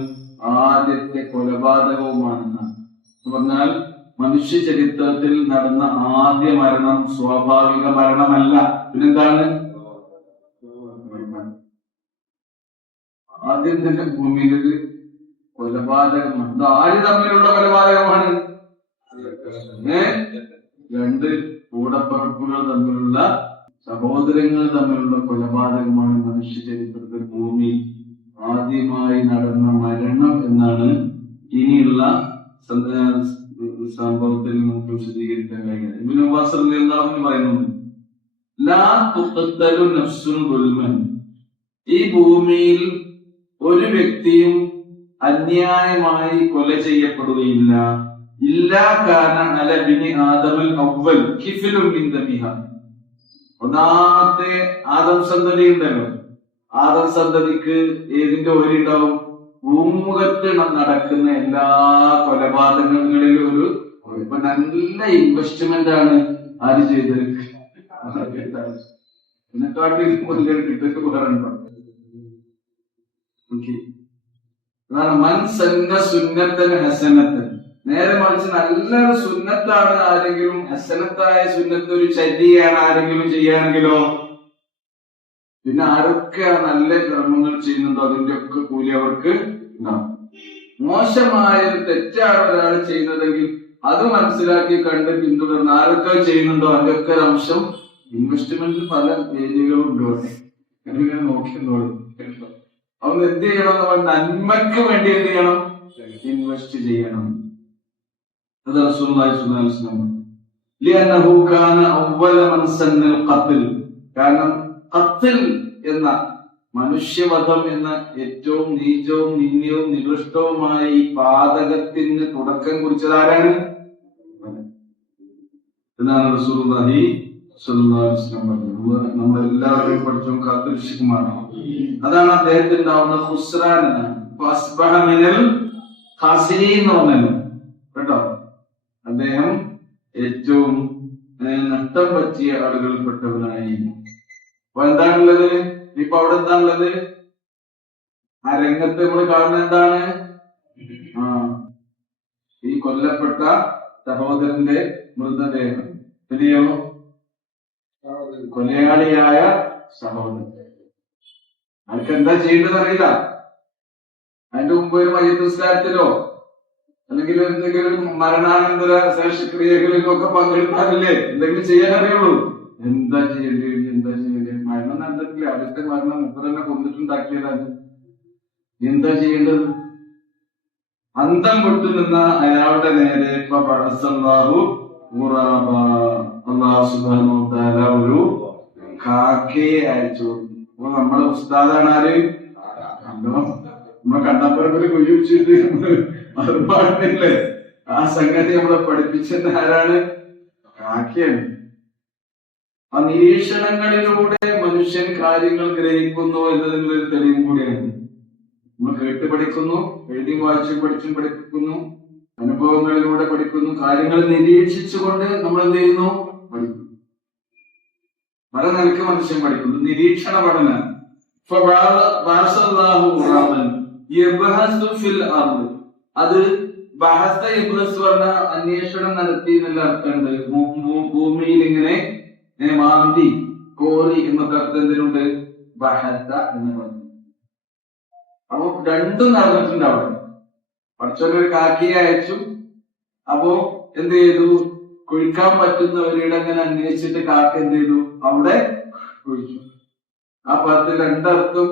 ആദ്യത്തെ കൊലപാതകവുമാണെന്നാണ് പറഞ്ഞാൽ. മനുഷ്യ ചരിത്രത്തിൽ നടന്ന ആദ്യ മരണം സ്വാഭാവിക മരണമല്ല, പിന്നെന്താണ്? ആദ്യം തന്നെ ഭൂമിയിൽ കൊലപാതകമാണ്. ഇത് ആര് തമ്മിലുള്ള കൊലപാതകമാണ്? രണ്ട് കൂടപ്പറപ്പുകൾ തമ്മിലുള്ള, സഹോദരങ്ങൾ തമ്മിലുള്ള കൊലപാതകമാണ് മനുഷ്യ ചരിത്രത്തിൽ ഭൂമി ആദ്യമായി നടന്ന മരണം എന്നാണ് ഇനിയുള്ള സംഭവത്തിൽ നമുക്ക് വിശദീകരിക്കാൻ കഴിയുന്നത്. ഇബ്നു അബ്ബാസ് റളിയല്ലാഹു അൻഹു പറയുന്നുണ്ട്, ലാ തുഖ്തലു നഫ്സുൻ ദുൽമൻ, ഈ ഭൂമിയിൽ ഒരു വ്യക്തിയും അന്യായമായി കൊല ചെയ്യപ്പെടുകയില്ല. ഇല്ലാ കാന അല ബിനി ആദമിൽ അവ്വൽ കിഫ്ലുൻ മിൻ ദമിഹ, ഒന്നാമത്തെ ആദം സന്തതി ഉണ്ടല്ലോ, ആദം സന്തതിക്ക് ഏതിന്റെ ഓരിണ്ടാവും? ഭൂമുഖത്ത് നടക്കുന്ന എല്ലാ കൊലപാതകങ്ങളിലും ഒരു ഇപ്പൊ നല്ല ഇൻവെസ്റ്റ്മെന്റ് ആണ് ആര് ചെയ്തത്? ഇതിനെക്കാട്ടി കിട്ടിട്ട് പറയുന്നുണ്ടോ? അതാണ് മൻ സന്ന സുന്നത്തൻ ഹസനത്തൻ. നേരെ മറിച്ച് നല്ലൊരു സുന്നത്താണ് ആരെങ്കിലും, ഹസനത്തായ സുന്നത്ത് ഒരു ചര്യയാണ് ആരെങ്കിലും ചെയ്യുകയാണെങ്കിലോ, പിന്നെ ആരൊക്കെ നല്ല കർമ്മങ്ങൾ ചെയ്യുന്നുണ്ടോ അതിന്റെ ഒക്കെ കൂലി അവർക്ക് ഉണ്ടാവും. മോശമായ ഒരു തെറ്റാണ് ഒരാൾ ചെയ്യുന്നതെങ്കിൽ അത് മനസ്സിലാക്കി കണ്ട് പിന്തുടർന്ന് ആരൊക്കെ ചെയ്യുന്നുണ്ടോ അതിന്റെ അംശം ഇൻവെസ്റ്റ്മെന്റിൽ പല ഏരിയകളും ഉണ്ട്. അങ്ങനെ നോക്കിയെന്നോളൂ. അവൻ എന്ത് ചെയ്യണം? നമ്മൾ നന്മയ്ക്ക് വേണ്ടി എന്ത് ചെയ്യണം? ഇൻവെസ്റ്റ് ചെയ്യണം. അത് റസൂലുള്ളാഹി സ്വല്ലല്ലാഹു അലൈഹി വസല്ലം ലിഅന്നഹു കാന അവ്വല മൻ സന്നൽ ഖത്ൽ, കാരണം ഖത്ൽ എന്ന മനുഷ്യവധം എന്ന ഏറ്റവും നീചവും നിന്ദ്യവും നികൃഷ്ടവുമായ ഈ പാതകത്തിന് തുടക്കം കുറിച്ചത് ആരാണ്? എന്നാണ് റസൂലുള്ളാഹി സ്വല്ലല്ലാഹു അലൈഹി വസല്ലം പറഞ്ഞത്. നമ്മളെല്ലാവരും പഠിച്ചും കാത്തിരിക്കുമാണ്. അതാണ് അദ്ദേഹത്തിന് ഉണ്ടാവുന്ന ഖുസ്റാൻ എന്നാണ്. ഫഅസ്ബഹ മിനൽ ഖാസിരീൻ എന്ന് പറഞ്ഞല്ലോ കേട്ടോ. അദ്ദേഹം ഏറ്റവും നഷ്ടം പറ്റിയ ആളുകൾപ്പെട്ടവനായി. അപ്പൊ എന്താണുള്ളത്? ഇപ്പൊ അവിടെ എന്താണുള്ളത്? ആ രംഗത്ത് നമ്മൾ കാണുന്നത് എന്താണ്? ഈ കൊല്ലപ്പെട്ട സഹോദരന്റെ മൃതദേഹം, പിന്നെയോ കൊലയാളിയായ സഹോദരൻ. ആർക്ക് എന്താ ചെയ്യേണ്ടത് അറിയില്ല. അതിന്റെ മുമ്പ് ഒരു മയ്യിത്ത് നിസ്കാരത്തിലോ അല്ലെങ്കിൽ എന്തെങ്കിലും മരണാനന്തര ശേഷക്രിയകളിലോ ഒക്കെ പങ്കെടുത്താലല്ലേ എന്തെങ്കിലും ചെയ്യാൻ അറിയുള്ളൂ. എന്താ ചെയ്യേണ്ടി? എന്താ ചെയ്യേണ്ടി? മരണം നടന്നിട്ടില്ല, അടുത്ത മരണം മുപ്പതെന്നെ കൊന്നിട്ടുണ്ടാക്കിയതാണ്. എന്താ ചെയ്യേണ്ടത്? അന്തം വിട്ടു നിന്ന അയാളുടെ നേരെ അല്ലാഹു സുബ്ഹാനഹു വ തആല ഒരു കാക്കയെ അയച്ചു. അപ്പൊ നമ്മളെ ഉസ്താദാണ് ആര്? നമ്മളെ കണ്ടപ്പറമ്പിൽ കുഴിച്ചിട്ട് പാടുന്നില്ലേ? ആ സംഗതി നമ്മളെ പഠിപ്പിച്ചത് ആരാണ്? കാക്കയാണ്. ആ നിരീക്ഷണങ്ങളിലൂടെ മനുഷ്യൻ കാര്യങ്ങൾ ഗ്രഹിക്കുന്നു എന്നതിനുള്ള ഒരു തെളിവും കൂടിയാണ്. നമ്മൾ കേട്ട് പഠിക്കുന്നു, എഴുതി വായിച്ചും പഠിച്ചും പഠിപ്പിക്കുന്നു, അതിന് അനുഭവങ്ങളിലൂടെ പഠിക്കുന്നു. കാര്യങ്ങൾ നിരീക്ഷിച്ചുകൊണ്ട് നമ്മൾ എന്ത് ചെയ്യുന്നു? പഠിക്കുന്നു. പല നിലക്ക് മനുഷ്യൻ പഠിക്കുന്നു. നിരീക്ഷണ പഠനം. അത് ബഹസ ഇബ്ലസ് പറഞ്ഞ അന്വേഷണം നടത്തി എന്നുള്ള അർത്ഥമുണ്ട്. ഭൂമിയിൽ ഇങ്ങനെ മാന്തി കോറി എന്നൊക്കെ അർത്ഥം എന്തിനുണ്ട്? ബഹസ എന്ന് പറഞ്ഞു. അപ്പൊ രണ്ടും നടന്നിട്ടുണ്ട് അവിടെ. പഠിച്ചൊരു കാക്കിയെ അയച്ചു. അപ്പോ എന്ത് ചെയ്തു? കുഴിക്കാൻ പറ്റുന്ന ഒരിടം ഇങ്ങനെ അന്വേഷിച്ചിട്ട് കാക്ക എന്ത് ചെയ്തു? അവിടെ കുഴിച്ചു. ആ പദത്തിൽ രണ്ടർത്ഥം.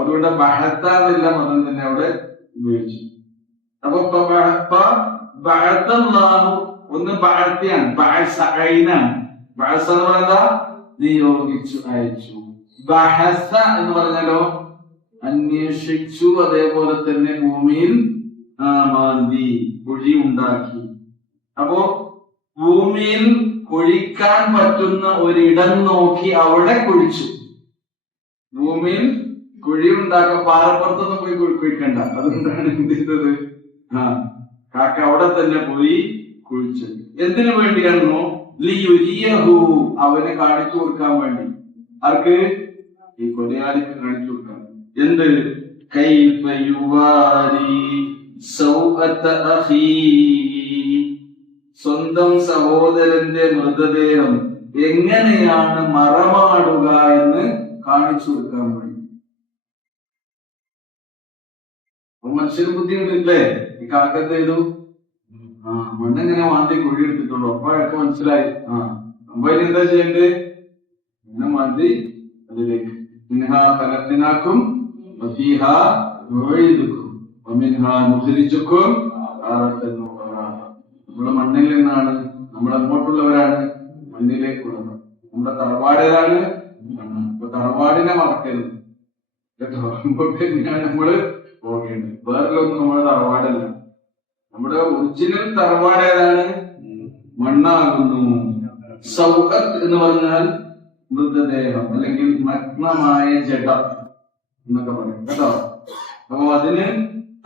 അതുകൊണ്ട് ബഹത്താന്നില്ല പദം തന്നെ അവിടെ ഉപയോഗിച്ചു. അപ്പൊ ഒന്ന് ബഹത്തിയാണ്, ബഹസൈനാണ്. ബഹസ എന്ന് പറയുന്നത് നിയോഗിച്ചു, അയച്ചു. ബഹസ എന്ന് പറഞ്ഞാലോ അന്വേഷിച്ചു. അതേപോലെ തന്നെ ഭൂമിയിൽ മാന്തി കുഴി ഉണ്ടാക്കി. അപ്പോ ഭൂമിയിൽ കുഴിക്കാൻ പറ്റുന്ന ഒരിടം നോക്കി അവിടെ കുഴിച്ചു. ഭൂമിയിൽ കുഴി ഉണ്ടാക്കാൻ പാറപ്പുറത്തൊന്നും പോയി കുഴിക്കണ്ട. അതുകൊണ്ടാണ് എന്ത് ചെയ്തത്? കാക്ക അവിടെ തന്നെ പോയി കുഴിച്ചത്. എന്തിനു വേണ്ടിയാണെന്നോ? ലിയുരിയഹു, അവനെ കാണിച്ചു കൊടുക്കാൻ വേണ്ടി. ആർക്ക്? ഈ കൊലയാളിക്ക് കാണിച്ചു കൊടുക്കാൻ. എന്ത്? കൈഫ യുവാരി സൗഅത അഖീ, സ്വന്തം സഹോദരന്റെ മൃതദേഹം എങ്ങനെയാണ് മറമാടുക എന്ന് കാണിച്ചു കൊടുക്കാൻ വേണ്ടി. മനുഷ്യന് ബുദ്ധിയുണ്ടല്ലേ? ഈ കാക്ക എന്ത് ചെയ്തു? മണ്ണെങ്ങനെ മാന്തി കുഴി എടുത്തിട്ടുള്ളൂ. അപ്പോഴൊക്കെ മനസ്സിലായി അമ്പതിൽ എന്താ ചെയ്യണ്ടേ? ഇങ്ങനെ മാന്തി അതിലേക്ക് മിൻഹാ ഖലഖ്നാകും വഫീഹാ നുഈദുകും വമിൻഹാ നുഖ്രിജുകും താറത്തൻ ഉഖ്റാ. നമ്മള് മണ്ണിൽ നിന്നാണ്, നമ്മൾ അങ്ങോട്ടുള്ളവരാണ്, മണ്ണിലേക്കുള്ളത്. നമ്മുടെ തറവാടിലാണ്. അപ്പൊ തറവാടിനെ മറക്കരുത് കേട്ടോ. അങ്ങോട്ട് നമ്മള് പോകേണ്ടത്. വേറൊന്നും നമ്മുടെ തറവാടല്ല. നമ്മുടെ ഒറിജിനൽ തറവാട് ഏതാണ്? മണ്ണാകുന്നു. സൗഖത്ത് എന്ന് പറഞ്ഞാൽ മൃതദേഹം അല്ലെങ്കിൽ നഗ്നമായ ജഡം എന്നൊക്കെ പറയും കേട്ടോ. അപ്പൊ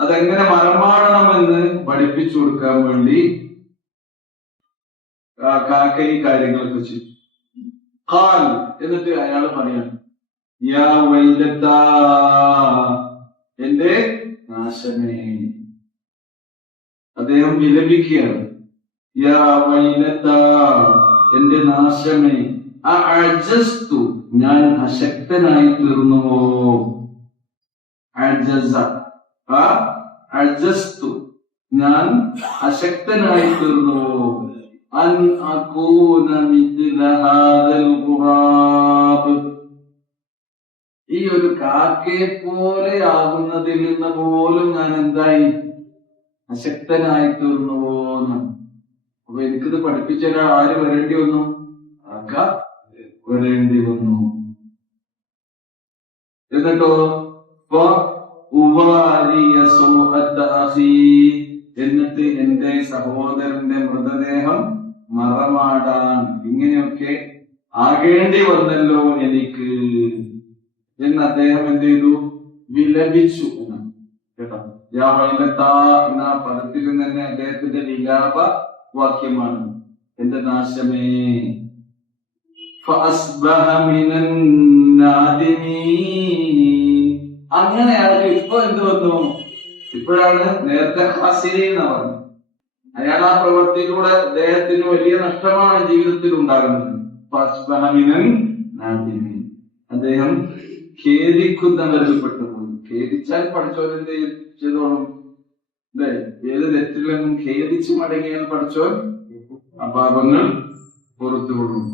അതെങ്ങനെ മറമാടണമെന്ന് പഠിപ്പിച്ചു കൊടുക്കാൻ വേണ്ടി കാക്ക ഈ കാര്യങ്ങളൊക്കെ ചെയ്തു. ഖാൽ, എന്നിട്ട് അയാൾ പറയാണ്, യാ വൈലത്താ, എന്റെ നാശമേ. അദ്ദേഹം വിലപിക്കുകയാണ്. യാ വൈലത്താ, എന്റെ നാശമേ. അഅജസ്തു, ഞാൻ അശക്തനായി തീർന്നുവോ? അജസ, അജസ്തു, ഞാൻ അശക്തനായി തീർന്നുവോ? അൻ അകൂന മിത്ല ഹാദൽ ഖുറാബ്, ഈ ഒരു കാക്കയെ പോലെ ആകുന്നതിൽ നിന്ന് പോലും ഞാൻ എന്തായി? അശക്തനായി തീർന്നുവോന്ന്. അപ്പൊ എനിക്കിത് പഠിപ്പിച്ച ആര് വരേണ്ടി വന്നു? കാക്ക വരേണ്ടി വന്നു. എന്നിട്ടോ എന്നിട്ട് എന്റെ സഹോദരന്റെ മൃതദേഹം മറമാടാൻ ഇങ്ങനെയൊക്കെ ആകേണ്ടി വന്നല്ലോ എനിക്ക് എന്ന് അദ്ദേഹം എന്ത് ചെയ്തു? വിലപിച്ചു കേട്ടോ. യാ വൈലത്താ എന്ന പദത്തിൽ നിന്ന് തന്നെ അദ്ദേഹത്തിന്റെ വിലാപ വാക്യമാണ്, എന്റെ നാശമേ. അങ്ങനെ അയാൾക്ക് ഇപ്പൊ എന്ത് വന്നു? ഇപ്പോഴാണ്, നേരത്തെ ഖാസിരി എന്ന് പറഞ്ഞു. അയാൾ ആ പ്രവൃത്തിയിലൂടെ അദ്ദേഹത്തിന് വലിയ നഷ്ടമാണ് ജീവിതത്തിൽ ഉണ്ടാകുന്നത്. അദ്ദേഹം ഖേദിക്കുന്നവരിൽ പെട്ടുപോയി. ഖേദിച്ചാൽ പഠിച്ചോൻ എന്ത് ചെയ്തോളും? അല്ലെ, ഏത് തെറ്റിലെന്നും ഖേദിച്ച് മടങ്ങിയാൽ പഠിച്ചോൻ അപാപങ്ങൾ പുറത്തുകൊള്ളും.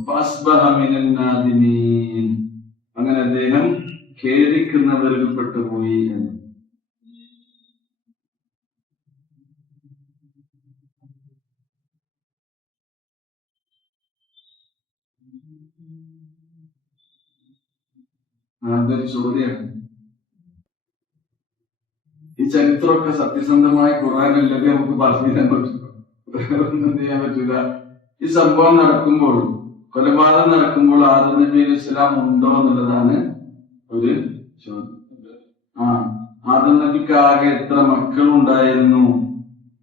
അങ്ങനെ അദ്ദേഹം ഖേദിക്കുന്നവരിൽ പെട്ടുപോയി എന്ന്. അതൊരു ചോദ്യമാണ്. ഈ ചരിത്രമൊക്കെ സത്യസന്ധമായ ഖുർആനിലൊക്കെ നമുക്ക് പറഞ്ഞു തരാൻ പറ്റും. ഒന്നും ചെയ്യാൻ പറ്റൂല. ഈ സംഭവം നടക്കുമ്പോൾ, കൊലപാതകം നടക്കുമ്പോൾ ആദം നബി അലൈഹി സ്വലാം ഉണ്ടോ എന്നുള്ളതാണ് ഒരു ചോദ്യം. ആദം നബിക്ക് ആകെ എത്ര മക്കളുണ്ടായിരുന്നു?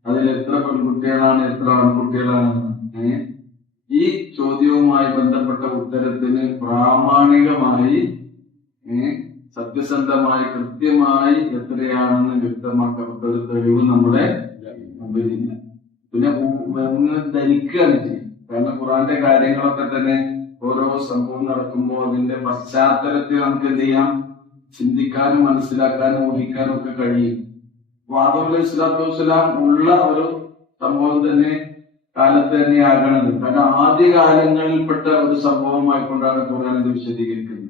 അതിൽ എത്ര പെൺകുട്ടികൾ പെൺകുട്ടികളാണ്, എത്ര ആൺകുട്ടികളാണ്? ഈ ചോദ്യവുമായി ബന്ധപ്പെട്ട ഉത്തരത്തിന് പ്രാമാണികമായി സത്യസന്ധമായി കൃത്യമായി എത്രയാണെന്ന് വ്യക്തമാക്കപ്പെട്ട ഒരു തെളിവ് നമ്മുടെ മുമ്പിലില്ല. പിന്നെ ധരിക്കുകയാണ് ചെയ്യും. കാരണം ഖുർആന്റെ കാര്യങ്ങളൊക്കെ തന്നെ ഓരോ സംഭവം നടക്കുമ്പോൾ അതിന്റെ പശ്ചാത്തലത്തിൽ നമുക്ക് എന്ത് ചെയ്യാം, ചിന്തിക്കാനും മനസ്സിലാക്കാനും ഊഹിക്കാനും ഒക്കെ കഴിയും. ആദം അലൈഹി സ്വലാത്തു വസ്സലാം ഉള്ള ഒരു സംഭവം തന്നെ കാലത്ത് തന്നെ ആകണത്. കാരണം ആദ്യകാലങ്ങളിൽപ്പെട്ട ഒരു സംഭവമായിക്കൊണ്ടാണ് ഖുർആൻ ഇത് വിശദീകരിക്കുന്നത്.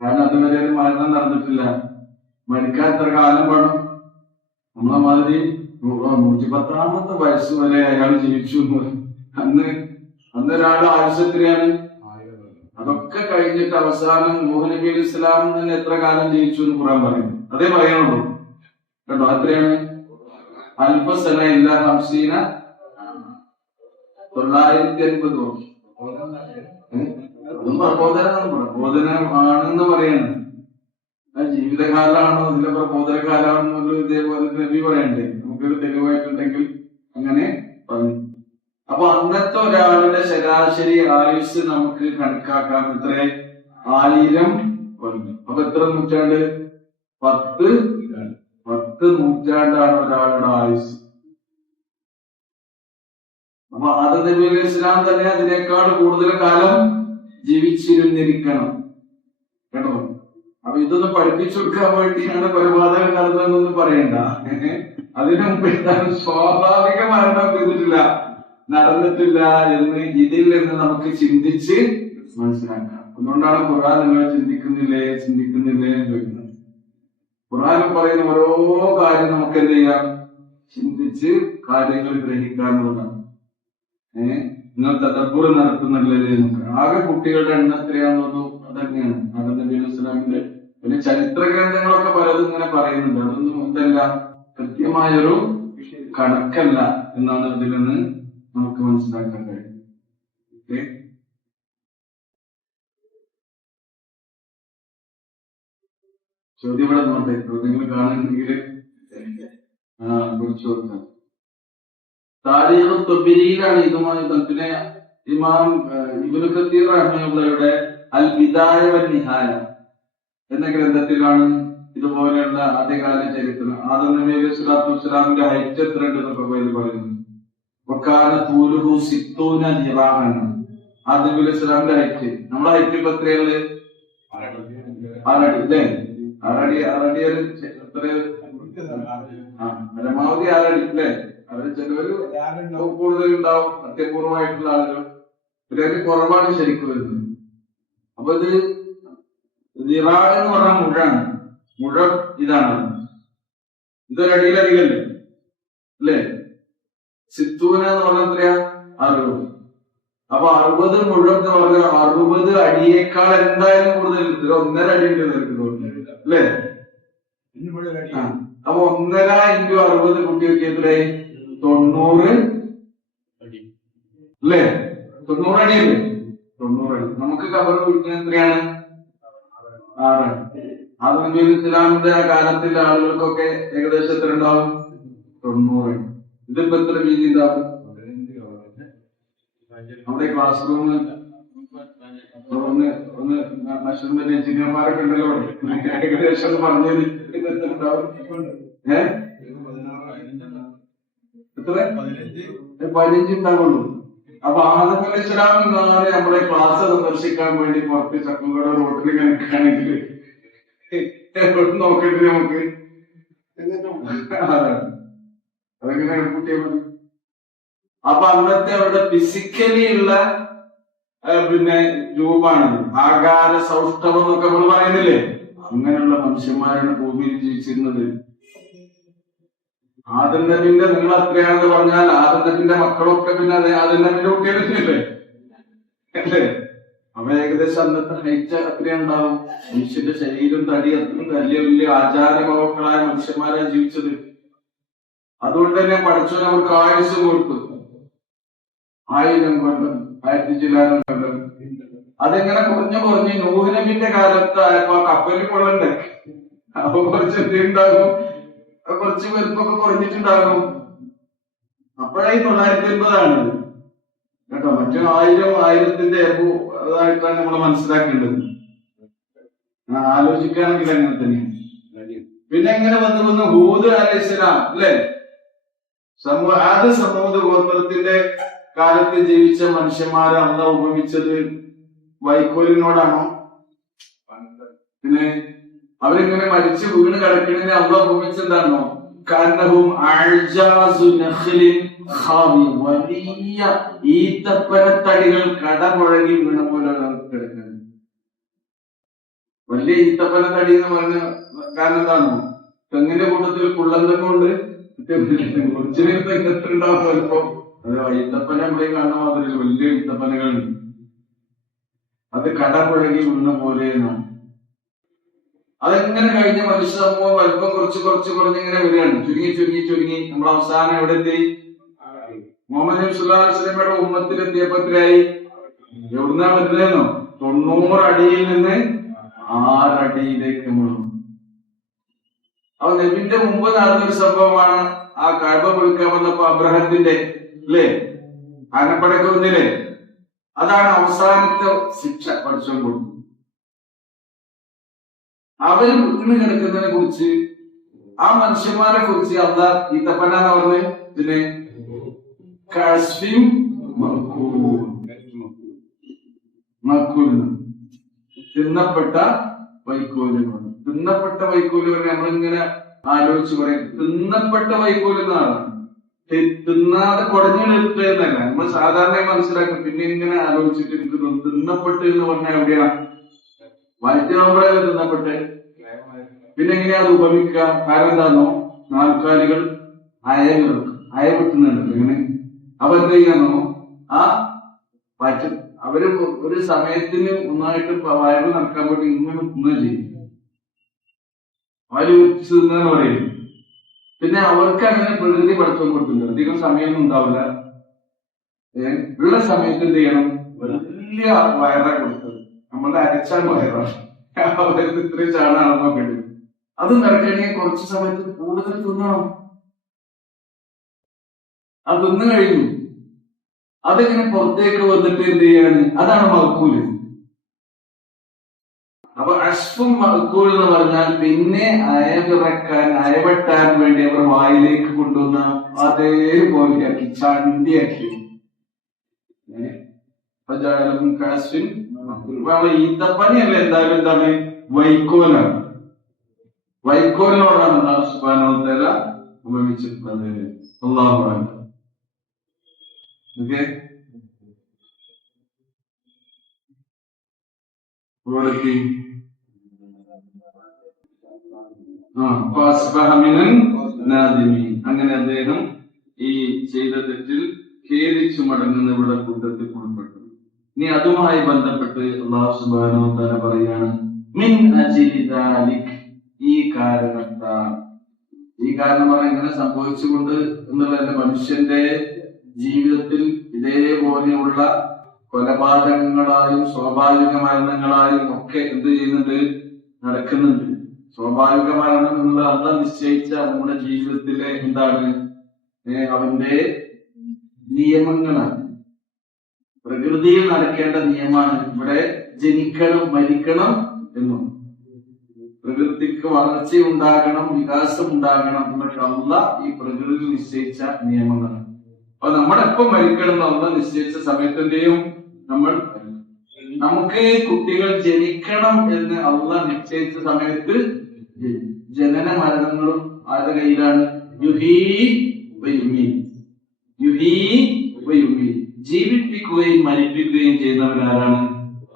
കാരണം അതുവരെ ഒരു മരണം നടന്നിട്ടില്ല. മരിക്കാൻ എത്ര കാലം വേണം? നമ്മളെ മാതിരി 110-ാമത്തെ വയസ്സ് വരെ അയാൾ ജീവിച്ചു. അന്ന് ഒരാളുടെ ആയുസ് എത്രയാണ്? അതൊക്കെ കഴിഞ്ഞിട്ട് അവസാനം നൂഹ് നബി അലൈഹി സ്വലാം തന്നെ എത്ര കാലം ജീവിച്ചു എന്ന് ഖുർആൻ പറയുന്നു. അതേ പറയാനുള്ളൂ കേട്ടോ. എത്രയാണ്? അൽഫസന ഇല്ല 950 വർഷം. അതും പ്രബോധനമാണെന്ന് പറയണം. ജീവിതകാലമാണോ അതിന്റെ പ്രബോധനകാലമാണെന്നുള്ള ഇതേപോലെ നബി പറയണ്ടേ? നമുക്കൊരു തെളിവായിട്ടുണ്ടെങ്കിൽ അങ്ങനെ പറഞ്ഞു. അപ്പൊ അന്നത്തെ ഒരാളുടെ ശരാശരി ആയുസ് നമുക്ക് കണക്കാക്കാം. എത്ര? 1000 കൊല്ലം. അപ്പൊ എത്ര നൂറ്റാണ്ട്? 10 നൂറ്റാണ്ടാണ് ഒരാളുടെ ആയുസ്. അപ്പൊ ആദം നബി അലൈഹി സ്വലാം തന്നെ അതിനേക്കാൾ കൂടുതൽ കാലം ജീവിച്ചിരുന്നിരിക്കണം കേട്ടോ. അപ്പൊ ഇതൊന്ന് പഠിപ്പിച്ചു കൊടുക്കാൻ വേണ്ടിയാണ് കൊലപാതകം നടന്നതെന്നൊന്നും പറയണ്ട. അതിനു മുമ്പ് സ്വാഭാവിക മരണം ചെയ്തിട്ടില്ല, നടന്നിട്ടില്ല എന്ന് ഇതിൽ നിന്ന് നമുക്ക് ചിന്തിച്ച് മനസ്സിലാക്കാം. അതുകൊണ്ടാണ് ഖുർആൻ നിങ്ങൾ ചിന്തിക്കുന്നില്ലേ എന്ന് ചോദിക്കുന്നത്. ഖുർആൻ പറയുന്ന ഓരോ കാര്യം നമുക്ക് എന്ത് ചെയ്യാം, ചിന്തിച്ച് കാര്യങ്ങൾ ഗ്രഹിക്കാനുള്ളതാണ്. നിങ്ങൾ തദബ്ബുർ നടത്തുന്നില്ലേ? നമുക്ക് ആകെ കുട്ടികളുടെ എണ്ണം എത്രയാണെന്നൊന്നും അതന്നെയാണ് ആദം നബി അലൈഹി സ്വലാമിന്റെ. പിന്നെ ചരിത്ര ഗ്രന്ഥങ്ങളൊക്കെ പലതും ഇങ്ങനെ പറയുന്നുണ്ട്. അതൊന്നും എന്തല്ല, കൃത്യമായൊരു കണക്കല്ല എന്നാണ് ഇതിൽ നിന്ന് നമുക്ക് മനസ്സിലാക്കാൻ കഴിയും. ഓക്കെ, ചോദ്യം ഇവിടെ നോട്ടെ. ചോദ്യങ്ങൾ കാണുന്നുണ്ടെങ്കിൽ കുറിച്ച് കൊടുക്കാം. താരീഖ് ത്വബരിയിലാണ് ഇതുമായി. പിന്നെ ഇമാം ഇബ്നു കസീർ റഹ്മത്തുള്ളാഹിയുടെ അൽ ബിദായ വൻ നിഹായ എന്ന ഗ്രന്ഥത്തിലാണ് ഇതുപോലെയുള്ള ആദ്യകാല ചരിത്രം. ആദം നബി അലൈഹി സ്വലാത്തു വസ്സലാമിന്റെ ഹൈറ്റ് എത്ര ഉണ്ടെന്നൊക്കെ പറയുന്നത്. വക്കാന തൂലുഹു 60 ദിറാഅൻ. ആദം നബി അലൈഹി സ്വലാമിന്റെ ഹൈറ്റ്, നമ്മളെ ഹൈറ്റ് ഇപ്പൊ എത്രയുള്ളത്? 6 അടി അല്ലേ? 6 അടി എത്ര? പരമാവധി 6 അടി അല്ലേ? അവര് ചിലവര് കൂടുതൽ ഉണ്ടാവും, അത്യപൂർവമായിട്ടുള്ള ആളുകൾ. ഇവരൊക്കെ കുറവാണ് ശരിക്കും വരുന്നത്. അപ്പൊ ഇത് ദിറാഅ് എന്ന് പറഞ്ഞാൽ മുഴാണ്. മുഴ ഇതാണ്, ഇതൊരടിയിലധികല്ലേ അല്ലേ? 60 എന്ന് പറഞ്ഞാൽ എത്രയാ? 60. അപ്പൊ 60 മുഴം എന്ന് പറഞ്ഞാൽ 60 അടിയേക്കാൾ എന്തായാലും കൂടുതൽ 1.5 അടി ഉണ്ട് അല്ലേ? അപ്പൊ 1.5 × 60 കുട്ടികൾക്ക് എത്രയായി? 90 അല്ലേ? 90 അടിയല്ലേ? 90 അടി. നമുക്ക് കബർ കുഴിക്കാൻ എത്രയാണ്? 6 അടി. ആദം നബി അലൈഹി സ്വലാമിന്റെ ആ കാലത്തിലെ ആളുകൾക്കൊക്കെ ഏകദേശം എത്ര ഉണ്ടാവും? 90 അടി. ഇതിപ്പോ എത്ര വീതി ഉണ്ടാവും? നമ്മുടെ ക്ലാസ് റൂം ഒന്ന് മെഷർമെന്റ് എഞ്ചിനീയർമാരൊക്കെ ഉണ്ടല്ലോ, ഏകദേശം പറഞ്ഞത് ഉണ്ടാവും. എത്ര? 15 ഉണ്ടാവുള്ളൂ. അപ്പൊ ആദം അലൈഹി സ്വലാം നാളെ നമ്മുടെ ക്ലാസ് സന്ദർശിക്കാൻ വേണ്ടി പുറത്ത് ചക്കുംകട റോട്ടിൽ കണക്കാണെങ്കിൽ നോക്കിട്ട് നമുക്ക് അതെങ്ങനെ കൂട്ടിയാൽ മതി. അപ്പൊ അന്നത്തെ അവരുടെ ഫിസിക്കലി ഉള്ള പിന്നെ രൂപമാണ് ആകാര സൗഷ്ഠവം എന്നൊക്കെ നമ്മൾ പറയുന്നില്ലേ? അങ്ങനെയുള്ള മനുഷ്യന്മാരാണ് ഭൂമിയിൽ ജീവിച്ചിരുന്നത്. ആദം നബിന്റെ നിങ്ങൾ എത്രയാണെന്ന് പറഞ്ഞാൽ ആദം നബിന്റെ മക്കളൊക്കെ പിന്നെ ആദം നബിന്റെ കുട്ടികളല്ലേ അല്ലേ? അവ ഏകദേശം അന്നത്തെ ഹൈറ്റ് അത്രയുണ്ടാവും. മനുഷ്യന്റെ ശരീരം തടി അത്രയും വലിയ വലിയ ആചാരമക്കളായ മനുഷ്യന്മാരാണ് ജീവിച്ചത്. അതുകൊണ്ട് തന്നെ പഠിച്ചവൻ അവർക്ക് ആയുസ് കൊടുത്തു. 1000 കൊല്ലം, 1000 ചില്ലാനം കൊല്ലം. അതെങ്ങനെ കുറഞ്ഞ് നൂഹ് നബിന്റെ കാലത്തായപ്പോ കപ്പലിൽ കൊള്ളണ്ടേ? അപ്പൊ കുറച്ച് എന്തുണ്ടാകും? കുറച്ച് വലുപ്പൊക്കെ കുറഞ്ഞിട്ടുണ്ടാകും. അപ്പോഴായി 950 കേട്ടോ. മറ്റേ 1000 അതായിട്ടാണ് നമ്മൾ മനസ്സിലാക്കേണ്ടത്. ആലോചിക്കുകയാണെങ്കിൽ അങ്ങനെ തന്നെയാണ്. പിന്നെ എങ്ങനെ വന്ന് ഹൂദ് അലൈഹിസ്സലാം അല്ലെ, ആദ്യ സമൂഹ ഗോത്രത്തിന്റെ കാലത്ത് ജീവിച്ച മനുഷ്യന്മാരെ അള്ളാഹ് ഉപമിച്ചത് വൈക്കോലിനോടാണോ? പിന്നെ അവരിങ്ങനെ മരിച്ചു വീണ് കിടക്കുന്നതിനെ അള്ളാഹ് ഉപമിച്ചെന്താണോ? കാരണവും വലിയ ഈത്തപ്പനത്തടികൾ കടമുഴകി വീണ പോലെ കിടക്കുന്നത്. വലിയ ഈത്തപ്പനത്തടി എന്ന് പറഞ്ഞ കാരണം എന്താണോ? തെങ്ങിന്റെ കൂട്ടത്തിൽ കുള്ളന്തൊക്കെ ഉണ്ട്. ഒറിജിനൽ തെങ്ങെത്തുണ്ടാവും ചിലപ്പം. അത് ഈത്തപ്പന നമ്മളെ കാണാൻ മാത്രമല്ല, വലിയ ഈത്തപ്പനകളുണ്ട്. അത് കടമുഴകി വീണ പോലെ എന്നാണ്. അതെങ്ങനെ കഴിഞ്ഞ മനുഷ്യ സമൂഹം വലിപ്പം കുറഞ്ഞിങ്ങനെ വരികയാണ്. ചുരുങ്ങി നമ്മൾ അവസാനം എവിടെ എത്തി? മുഹമ്മദ് നബി സല്ലല്ലാഹു അലൈഹി വസല്ലമയുടെ ഉമ്മത്തിലെത്തിയപ്പോഴായി എവിടുന്നാ വരുന്നതെന്നോ? 90 അടിയിൽ നിന്ന് 6 അടിയിലേക്ക് നമ്മൾ. അപ്പൊ നബിന്റെ മുമ്പ് നടന്നൊരു സംഭവമാണ് ആ കഅബ പൊളിക്കാൻ വന്നപ്പോ അബ്രഹത്തിന്റെ അല്ലേ ആനപ്പടക്കം വന്നില്ലേ? അതാണ് അവസാനത്തെ ശിക്ഷ പഠിച്ചു കൊടുത്തു. അവര് വീണ് കിടക്കുന്നതിനെ കുറിച്ച്, ആ മനുഷ്യന്മാരെ കുറിച്ച് അള്ളാഹ് ഈത്തപ്പന എന്ന് പറഞ്ഞ് പിന്നെ തിന്നപ്പെട്ട വൈക്കോലുമാണ്. തിന്നപ്പെട്ട വൈക്കോല് നമ്മളിങ്ങനെ ആലോചിച്ച് പറയും, തിന്നപ്പെട്ട വൈക്കോല് എന്നാണ്. തിന്നാതെ കുടഞ്ഞെടുക്കുക എന്നല്ല നമ്മൾ സാധാരണ മനസ്സിലാക്കും. പിന്നെ ഇങ്ങനെ ആലോചിച്ചിട്ട് എനിക്ക് തിന്നപ്പെട്ട് എന്ന് പറഞ്ഞാൽ എവിടെയാ? വയറ്റിനാകുമ്പോഴല്ലേ തിന്നപ്പെട്ട്. പിന്നെ എങ്ങനെയാ അത് ഉപമിക്കുക? കാരണം എന്താണോ? നാൽക്കാലികൾ അയവെട്ടുന്നുണ്ട്. ഇങ്ങനെ അപ്പൊ എന്ത് ചെയ്യാന്നോ? ആ വയറ്റ് അവര് ഒരു സമയത്തിന് ഒന്നായിട്ട് വയറ് നടക്കാൻ വേണ്ടി ഇങ്ങനെ തിന്നുക ചെയ്യും. വയറ് വെച്ച് തിന്നു പറയും. പിന്നെ അവർക്ക് അങ്ങനെ പ്രകൃതി പഠിത്തം കൊടുത്തില്ല. അധികം സമയമൊന്നും ഉണ്ടാവില്ല. ഉള്ള സമയത്ത് എന്ത് ചെയ്യണം? വലിയ വയറാ കൊടുത്തത്. നമ്മളുടെ അരച്ചാൽ വയറാണ്. അവർക്ക് ഇത്രയും ചാണാണെന്നോ കിട്ടും. അത് നടക്കണമെങ്കിൽ കുറച്ച് സമയത്ത് കൂടുതൽ തിന്നണം. അത് തിന്നു കഴിഞ്ഞു അതിങ്ങനെ പുറത്തേക്ക് വന്നിട്ട് എന്ത് ചെയ്യാണ്? അതാണ് മഅ്കൂല്. അപ്പൊ അഷ്ഫും മഅ്കൂൽ എന്ന് പറഞ്ഞാൽ പിന്നെ അയവെട്ടാൻ വേണ്ടി അവർ വായിലേക്ക് കൊണ്ടുവന്ന അതേപോലെയാക്കി ചണ്ടിയാക്കി. ഈത്തപ്പനിയല്ല, എന്തായാലും എന്താണ്? വൈക്കോലാണ്. വൈക്കോലിനോടാണ് അല്ലാഹു സുബ്ഹാനഹു വ തആല ഉപമിച്ചിട്ടുള്ളത്. അല്ലാഹു അക്ബർ. ഓക്കേ, അങ്ങനെ അദ്ദേഹം ഈ ചെയ്ത തെറ്റിൽ ഖേദിച്ചു മടങ്ങുന്നവരുടെ കൂട്ടത്തിൽ ഉൾപ്പെട്ടു. ഇനി അതുമായി ബന്ധപ്പെട്ട് അല്ലാഹു സുബ്ഹാനഹു വ തആല പറയാണ്, മിൻ അജ്ലി ദാലിക്, ഈ കാരണത്താൽ. ഈ കാരണം പറഞ്ഞാൽ ഇങ്ങനെ സംഭവിച്ചുകൊണ്ട് എന്നുള്ളത് മനുഷ്യന്റെ ജീവിതത്തിൽ ഇതേപോലെയുള്ള കൊലപാതകങ്ങളായും സ്വാഭാവിക മരണങ്ങളായും ഒക്കെ എന്ത് ചെയ്യുന്നുണ്ട്? നടക്കുന്നുണ്ട്. സ്വാഭാവിക മരണം എന്നുള്ള അള്ളാഹ് നിശ്ചയിച്ച നമ്മുടെ ജീവിതത്തിലെ എന്താണ്? അവന്റെ നിയമങ്ങളാണ്. പ്രകൃതിയിൽ നടക്കേണ്ട നിയമമാണ്. ഇവിടെ ജനിക്കണം, മരിക്കണം എന്നും പ്രകൃതിക്ക് വളർച്ചയുണ്ടാകണം, വികാസം ഉണ്ടാകണം എന്നൊക്കെ അള്ളാഹ് ഈ പ്രകൃതി നിശ്ചയിച്ച നിയമങ്ങളാണ്. അപ്പൊ നമ്മളെപ്പം മരിക്കണം എന്ന് നിശ്ചയിച്ച സമയത്തിന്റെയും നമുക്ക് കുട്ടികൾ ജനിക്കണം എന്ന് അള്ളാഹ് നിശ്ചയിച്ച സമയത്ത് ജനന മരണങ്ങളും ആരുടെ കയ്യിലാണ്? ജീവിപ്പിക്കുകയും മരിപ്പിക്കുകയും ചെയ്യുന്നവരാരാണ്?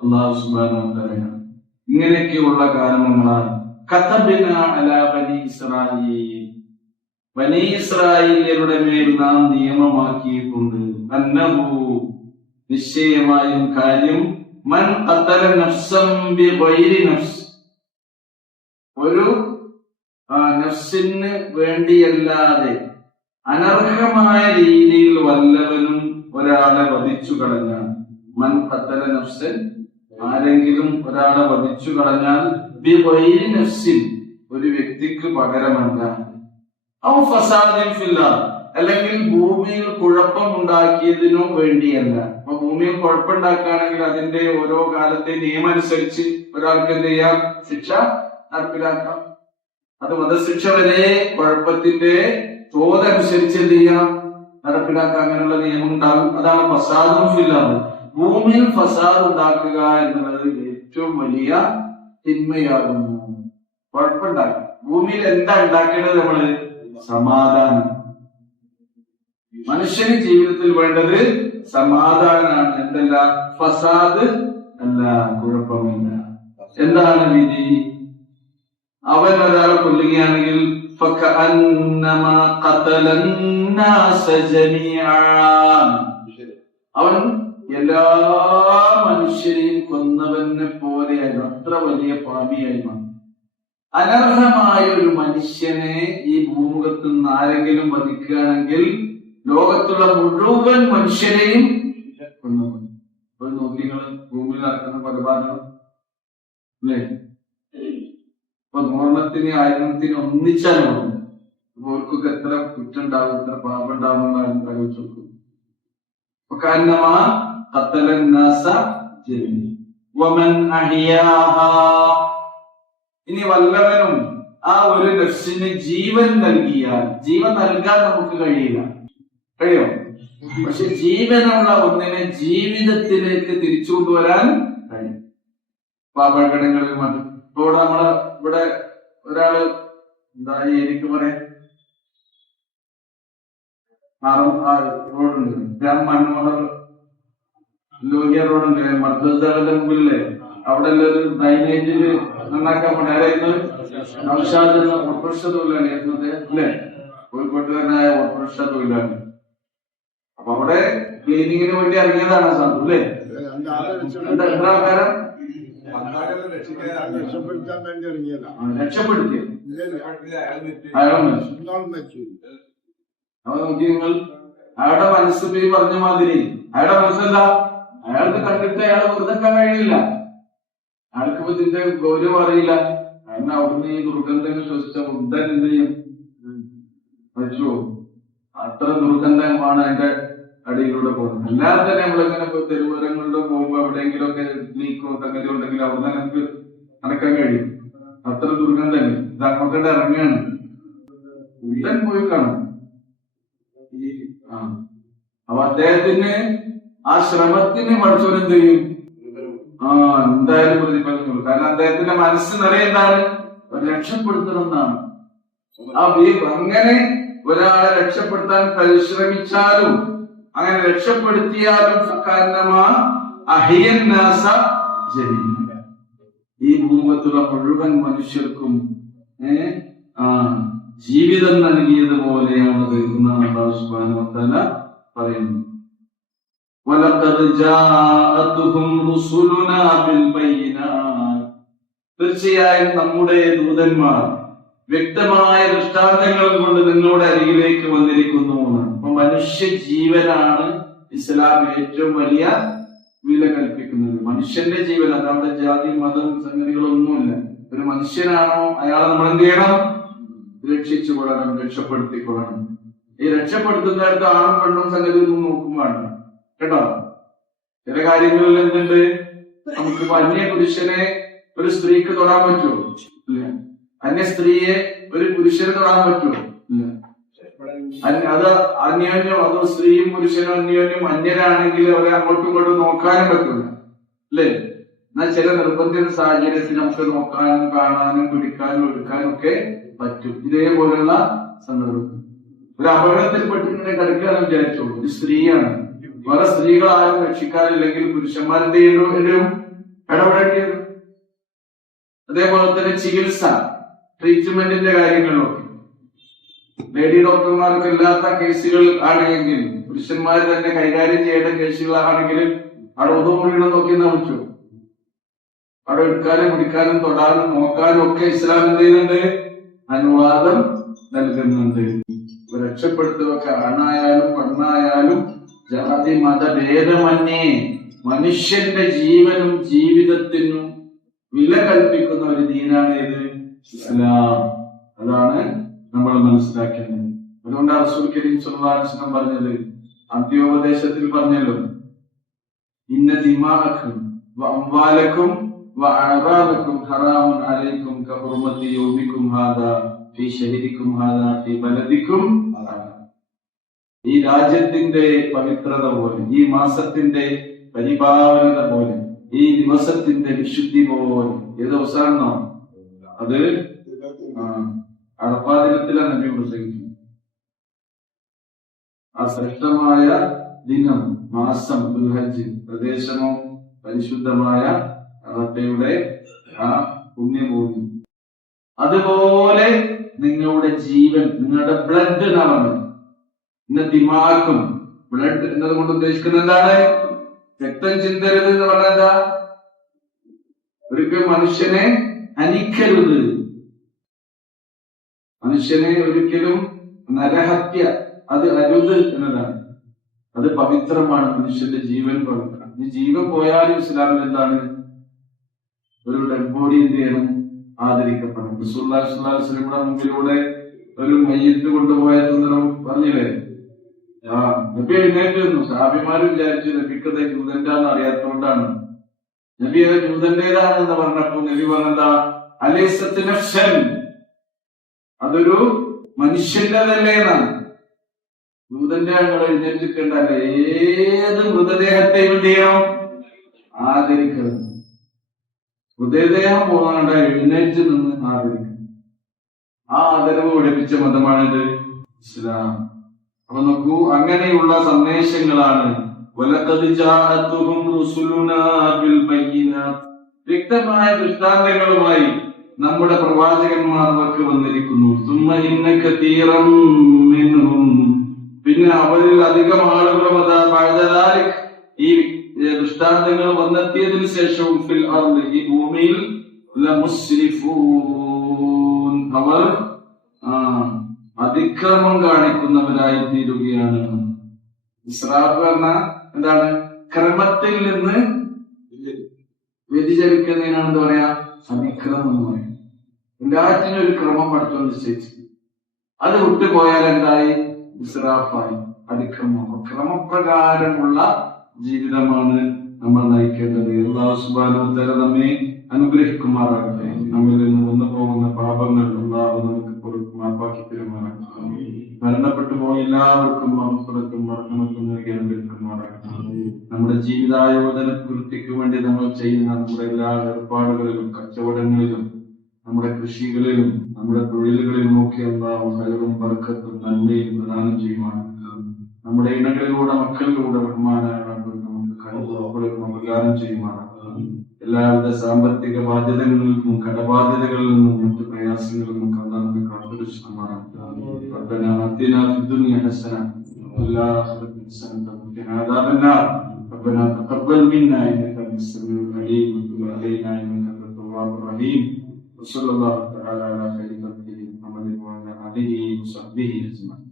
അല്ലാഹു സുബ്ഹാനഹു വ തആല. ഇങ്ങനെയൊക്കെയുള്ള കാരണങ്ങളാണ് കതബ്നാ അലാ ബനി ഇസ്രായീൽ, ബനി ഇസ്രായേല്യരുടെ മേൽ നാം നിയമമാക്കിയിട്ടുണ്ട്. അന്നഹു, നിശ്ചയമായും കാര്യം, മൻ ഖതല നഫ്സൻ ബിഗൈരി നഫ്സ്, ഒരു നഫ്സിന് വേണ്ടിയല്ലാതെ അനർഹമായ രീതിയിൽ വല്ലവനും ഒരാളെ വധിച്ചു കളഞ്ഞാൽ, മൻ ഖതല നഫ്സൻ, ആരെങ്കിലും ഒരാളെ വധിച്ചു കളഞ്ഞാൽ, ബിഗൈരി നഫ്സിൻ, ഒരു വ്യക്തിക്ക് പകരമല്ല, ഔ ഫസാദിൻ ഫിൽ അർദ്, അല്ലെങ്കിൽ ഭൂമിയിൽ കുഴപ്പമുണ്ടാക്കിയതിനോ വേണ്ടിയല്ല. അപ്പൊ ഭൂമിയിൽ കുഴപ്പമുണ്ടാക്കുകയാണെങ്കിൽ അതിന്റെ ഓരോ കാലത്തെ നിയമം അനുസരിച്ച് ഒരാൾക്ക് എന്ത് ചെയ്യാം? ശിക്ഷ നടപ്പിലാക്കാം. അത് വധശിക്ഷ വരെ കുഴപ്പത്തിന്റെ തോതനുസരിച്ച് എന്ത് ചെയ്യാം? നടപ്പിലാക്കാൻ അങ്ങനെയുള്ള നിയമം ഉണ്ടാകും. അതാണ് ഫസാദും ഫില്ലാദ്. ഭൂമിയിൽ ഫസാദ് ഉണ്ടാക്കുക എന്നുള്ളത് ഏറ്റവും വലിയ തിന്മയാകുന്നു. കുഴപ്പമുണ്ടാക്കുക. ഭൂമിയിൽ എന്താ ഉണ്ടാക്കേണ്ടത്? നമ്മള് സമാധാനം. മനുഷ്യന് ജീവിതത്തിൽ വേണ്ടത് സമാധാനമാണ്. എന്തല്ല? ഫസാദ് അല്ല, കുഴപ്പമില്ല. എന്താണ് വിധി? അവൻ ഒരാളെ കൊല്ലുകയാണെങ്കിൽ അവൻ എല്ലാ മനുഷ്യരെയും കൊന്നവനെ പോലെയായിരുന്നു. അത്ര വലിയ പാപിയായിരുന്നു. അനർഹമായ ഒരു മനുഷ്യനെ ഈ ഭൂമുഖത്ത് നിന്ന് ആരെങ്കിലും വധിക്കുകയാണെങ്കിൽ ലോകത്തുള്ള മുഴുവൻ മനുഷ്യരെയും കൊന്നവൻ. അപ്പോൾ നോക്കി നിങ്ങള് ഭൂമിയിൽ നടക്കുന്ന കൊലപാതകം അല്ലേ? ഇപ്പൊ 100ത്തിന് 1000ത്തിന് ഒന്നിച്ചാൽ ഓർക്കൊക്കെ എത്ര കുറ്റുണ്ടാവും, എത്ര പാപം ഉണ്ടാവും ആലോചിച്ച് നോക്കും. ഇനി വല്ലവനും ആ ഒരു നഫ്സിന് ജീവൻ നൽകിയാൽ, ജീവൻ നൽകാൻ നമുക്ക് കഴിയില്ല, കഴിയോ? പക്ഷെ ജീവനുള്ള ഒന്നിനെ ജീവിതത്തിലേക്ക് തിരിച്ചു കൊണ്ടുവരാൻ കഴിയും. പാപഘടങ്ങളിൽ മറ്റും ഇപ്പോൾ നമ്മള് ഇവിടെ ഒരാള് എന്തായി എനിക്ക് പറയാം, റോഡുണ്ട്, രാം മനോഹർ ലോഹിയ റോഡുണ്ട്, മർദ്ദങ്ങളുടെ മുമ്പിലല്ലേ, അവിടെ ഒരു ഡ്രൈനേജില് നന്നാക്കാൻ വേണ്ടി ആരായിരുന്നു? നൗഷാദ് എന്ന ഓട്ടോറിക്ഷ തൊഴിലാളിയായിരുന്നു അല്ലേ? കോഴിക്കോട്ടുകാരനായ ഓട്ടോറിക്ഷ തൊഴിലാളി. അപ്പൊ അവിടെ ക്ലീനിങ്ങിന് വേണ്ടി ഇറങ്ങിയതാണ് സാധു അല്ലേ? എന്താ ആൾക്കാരം രക്ഷപ്പെടുത്തിയ അയാൾ മരിച്ചു. അപ്പൊ നോക്കി നിങ്ങൾ, അയാളുടെ മനസ്സ് ഈ പറഞ്ഞ മാതിരി അയാളുടെ മനസ്സല്ല, അയാൾക്ക് കണ്ടിട്ട് അയാളെ വെറുതെ കഴിയില്ല. അയാൾക്ക് ഇപ്പൊ ഇതിന്റെ ഗൗരവം അറിയില്ല. കാരണം അവിടുന്ന് ഈ ദുർഗന്ധങ്ങൾ ശ്വസിച്ച ഉടൻ എന്ത് ചെയ്യും? മരിച്ചു. അത്ര ദുർഗന്ധമാണ് അതിന്റെ അടിയിലൂടെ പോകുന്നത്. അല്ലാതെ തന്നെ നമ്മളിങ്ങനെ തെരുവോരങ്ങളിലൂടെ പോകുമ്പോ എവിടെയെങ്കിലും ഒക്കെ ലീക്കോ തങ്ങലോ ഉണ്ടെങ്കിൽ അവിടെ നമുക്ക് നടക്കാൻ കഴിയും. അത്ര ദുർഗന്ധം ഇത് അങ്ങോട്ട് ഇറങ്ങുകയാണ്. ഉടൻ പോയി കാണും. അപ്പൊ അദ്ദേഹത്തിന് ആ ശ്രമത്തിന് പഠിച്ചവരെന്ത് ചെയ്യും? എന്തായാലും പ്രതിഫലം കൊടുക്കും. കാരണം അദ്ദേഹത്തിന്റെ മനസ്സ് നിറയെന്താണ്? രക്ഷപ്പെടുത്തണം എന്നാണ്. അങ്ങനെ ഒരാളെ രക്ഷപ്പെടുത്താൻ പരിശ്രമിച്ചാലും അങ്ങനെ രക്ഷപ്പെടുത്തിയാലും ഈ ഭൂമുഖത്തുള്ള മുഴുവൻ മനുഷ്യർക്കും ജീവിതം നൽകിയതുപോലെയാണത് എന്നാണ് അല്ലാഹു സുബ്ഹാനഹു വ തആല പറയുന്നത്. തീർച്ചയായും നമ്മുടെ ദൂതന്മാർ വ്യക്തമായ ദൃഷ്ടാന്തങ്ങൾ കൊണ്ട് നിങ്ങളുടെ അരികിലേക്ക് വന്നിരിക്കുന്നു. അപ്പൊ മനുഷ്യ ജീവനാണ് ഇസ്ലാം ഏറ്റവും വലിയ വില കൽപ്പിക്കുന്നത്. മനുഷ്യന്റെ ജീവൻ, അതാണ്ട് ജാതി മതം സംഗതികളൊന്നുമില്ല. ഒരു മനുഷ്യനാണോ അയാളെ നമ്മൾ എന്ത് ചെയ്യണം? രക്ഷിച്ചു കൊള്ളണം, രക്ഷപ്പെടുത്തിക്കൊള്ളണം. ഈ രക്ഷപ്പെടുത്തുന്നിടത്ത് ആണും പെണ്ണും സംഗതി ഒന്നും നോക്കും വേണ്ട കേട്ടോ. ചില കാര്യങ്ങളിൽ എന്തുണ്ട്, നമുക്ക് അന്യ പുരുഷനെ ഒരു സ്ത്രീക്ക് തൊടാൻ പറ്റുമോ? ഇല്ല. അന്യ സ്ത്രീയെ ഒരു പുരുഷന് തൊടാൻ പറ്റുമോ? ഇല്ല. അത് അന്യോന്യം, അതോ സ്ത്രീയും പുരുഷനും അന്യോന്യം അന്യരാണെങ്കിൽ അവരെ അങ്ങോട്ടും ഇങ്ങോട്ടും നോക്കാനും പറ്റില്ല അല്ലേ? എന്നാൽ ചില നിർബന്ധിത സാഹചര്യത്തിൽ നമുക്ക് നോക്കാനും കാണാനും പിടിക്കാനും എടുക്കാനും ഒക്കെ പറ്റും. ഇതേപോലുള്ള സന്ദർഭം ഒരു അപകടത്തിൽപ്പെട്ടിങ്ങനെ കിടക്കുകയെന്ന് വിചാരിച്ചോളൂ. ഒരു സ്ത്രീയാണ്, വേറെ സ്ത്രീകൾ ആരും രക്ഷിക്കാനില്ലെങ്കിൽ പുരുഷന്മാരെന്ത് ചെയ്യേണ്ടി ഇടപെടേണ്ടി വരും. അതേപോലെ തന്നെ ചികിത്സ, ട്രീറ്റ്മെന്റിന്റെ കാര്യങ്ങളിലൊക്കെ ലേഡി ഡോക്ടർമാർക്ക് ഇല്ലാത്ത കേസുകൾ ആണെങ്കിൽ, പുരുഷന്മാർ തന്നെ കൈകാര്യം ചെയ്യേണ്ട കേസുകളാണെങ്കിൽ അവിടെ ഒതുമുറിയണം നോക്കി വിളിച്ചു. അവിടെ എടുക്കാനും പിടിക്കാനും തൊടാനും നോക്കാനും ഒക്കെ ഇസ്ലാം എന്ത് ചെയ്യുന്നുണ്ട്? അനുവാദം നൽകുന്നുണ്ട്. രക്ഷപ്പെടുത്തുവൊക്കെ ആണായാലും പെണ്ണായാലും ജാതി മതഭേദമന്യേ മനുഷ്യന്റെ ജീവനും ജീവിതത്തിനും വില കൽപ്പിക്കുന്ന ഒരു ദീനാണ് ഏത്? ഇസ്ലാം. അതാണ് നമ്മൾ മനസ്സിലാക്കേണ്ടത്. അതുകൊണ്ടാണ് റസൂൽ കരീം സ്വല്ലല്ലാഹു അലൈഹി വസല്ലം പറഞ്ഞത്, അന്ത്യോപദേശത്തിൽ പറഞ്ഞല്ലോ, ഇന്ന ദിമാഅക്കും വഅംവാലക്കും വഅറാദക്കും ഹറാമുൻ അലൈക്കും കഹുർമത്തി യൗമിക്കും ഹാദാ ഫീ ശഹരിക്കും ഹാദാ ഫീ ബലദിക്കും ഹാദാ. ഈ രാജ്യത്തിന്റെ പവിത്രത പോലെ, ഈ മാസത്തിന്റെ പരിപാവനത പോലെ, ഈ ദിവസത്തിന്റെ വിശുദ്ധി പോലെ. ഏത് ദിവസമാണോ അത്? അറഫാ ദിനത്തിലാണ് നബി പ്രസംഗിക്കുന്നത്. ആ ശ്രേഷ്ഠമായ ദിനം, മാസം, ദുൽഹജ്ജ്, പ്രദേശമോ പരിശുദ്ധമായ അറഫയുടെ ആ പുണ്യഭൂമി. അതുപോലെ നിങ്ങളുടെ ജീവൻ, നിങ്ങളുടെ ബ്ലഡ് എന്നാണ്. ഇന്ന് ദിമാക്കും ബ്ലഡ് എന്നതുകൊണ്ട് ഉദ്ദേശിക്കുന്നത് എന്താണ്? രക്തം ചിന്തരുത് എന്ന് പറഞ്ഞാൽ എന്താ? ഒരിക്കലും മനുഷ്യനെ ഹനിക്കരുത്, മനുഷ്യനെ ഒരിക്കലും നരഹത്യ അത് അരുത് എന്നതാണ്. അത് പവിത്രമാണ്. മനുഷ്യന്റെ ജീവൻ പവിത്രം. ഈ ജീവൻ പോയാലും ഇസ്ലാമിൽ എന്താണ്? ഒരു ഡെഡ് ബോഡി എന്ത് ചെയ്യണം? ആദരിക്കപ്പെടണം. റസൂലുള്ളാഹി സ്വല്ലല്ലാഹു അലൈഹി വസല്ലമയുടെ മുമ്പിലൂടെ ഒരു മയ്യിത്ത് കൊണ്ടുപോയ സുന്ദരം പറഞ്ഞില്ലേ, നബി എഴുന്നേറ്റ് വന്നു. സഹാബിമാര് വിചാരിച്ചു നബിക്കത് ജൂതന്റെന്ന് അറിയാത്തതുകൊണ്ടാണ്. നബി അത് ജൂതന്റേതാണെന്ന് പറഞ്ഞപ്പോ നബി പറഞ്ഞെന്താ? അലൈസത്ത് നഫ്സൻ, അതൊരു മനുഷ്യന്റേതല്ലേ എന്നാണ്. ജൂതന്റെ ഞങ്ങൾ എഴുന്നേറ്റിട്ടുണ്ടല്ലേ, ഏത് മൃതദേഹത്തെയും എന്ത് ചെയ്യണം? ആദരിക്കണം. മൃതദേഹം പോകാണ്ട എഴുന്നേറ്റ് നിന്ന് ആദരിക്കണം. ആ ആദരവ് പഠിപ്പിച്ച മതമാണിത് ഇസ്ലാം. അപ്പൊ നോക്കൂ, അങ്ങനെയുള്ള സന്ദേശങ്ങളാണ് വ്യക്തമായ ദൃഷ്ടാന്തങ്ങളുമായി നമ്മുടെ പ്രവാചകന്മാർ അവർക്ക് വന്നിരിക്കുന്നു. പിന്നെ അവരിൽ അധികം ആളുകളും ഈ ദൃഷ്ടാന്തങ്ങൾ വന്നെത്തിയതിനു ശേഷവും ഫിൽ അർളി, ഈ ഭൂമിയിൽ അവർ അതിക്രമം കാണിക്കുന്നവരായി തീരുകയാണ്. ഇസ്രാഫ് പറഞ്ഞ എന്താണ്? ക്രമത്തിൽ നിന്ന് വ്യതിചലിക്കുന്നതിനാണ് എന്താ പറയാ? അതിക്രമം എന്ന് പറയും. എല്ലാറ്റിനും ഒരു ക്രമം പഠിച്ചു നിശ്ചയിച്ചു. അത് വിട്ടുപോയാൽ എന്തായി? ഇസ്രാഫായി, അതിക്രമം. ക്രമപ്രകാരമുള്ള ജീവിതമാണ് നമ്മൾ നയിക്കേണ്ടത്. അല്ലാഹു സുബ്ഹാനഹു വ തആല നമ്മെ അനുഗ്രഹിക്കുമാറാകട്ടെ. നമ്മിൽ നിന്ന് വന്നു പോകുന്ന പാപങ്ങൾ അല്ലാഹു നമുക്ക് മാപ്പാക്കി തരുമാറാകട്ടെ. മരണപ്പെട്ടു പോയ എല്ലാവർക്കും മഹ്ഫിറത്തും റഹ്മത്തും നൽകി അനുഗ്രഹിക്കുമാറാകട്ടെ. നമ്മുടെ ജീവിതായോധന വൃത്തിക്ക് വേണ്ടി നമ്മൾ ചെയ്യുന്ന നമ്മുടെ എല്ലാ ഏർപ്പാടുകളിലും, കച്ചവടങ്ങളിലും, നമ്മുടെ കൃഷികളിലും, നമ്മുടെ തൊഴിലുകളിലും ഒക്കെ അല്ലാഹു ഖൈറും ബർക്കത്തും നന്മയും പ്രദാനം ചെയ്യുമാറാകട്ടെ. നമ്മുടെ ഇണകളിലൂടെ, മക്കളിലൂടെ റഹ്മാനായ നമുക്ക് ഉപകാരം ചെയ്യുമാറാകട്ടെ. എല്ലാവിധ സാമ്പത്തിക ബാധ്യതകളിലും കടബാധ്യതകളിൽ നിന്നും മറ്റു പ്രയാസങ്ങളിൽ നിന്നും അല്ലാഹു കാത്തുരക്ഷിക്കുമാറാകട്ടെ. ربنا آتنا في الدنيا حسنة وفي الآخرة حسنة وقنا عذاب النار. ربنا تقبل منا إنك أنت السميع العليم وتب علينا إنك أنت التواب الرحيم. وصلى الله تعالى على خير خلقه محمد وعلى آله وصحبه أجمعين.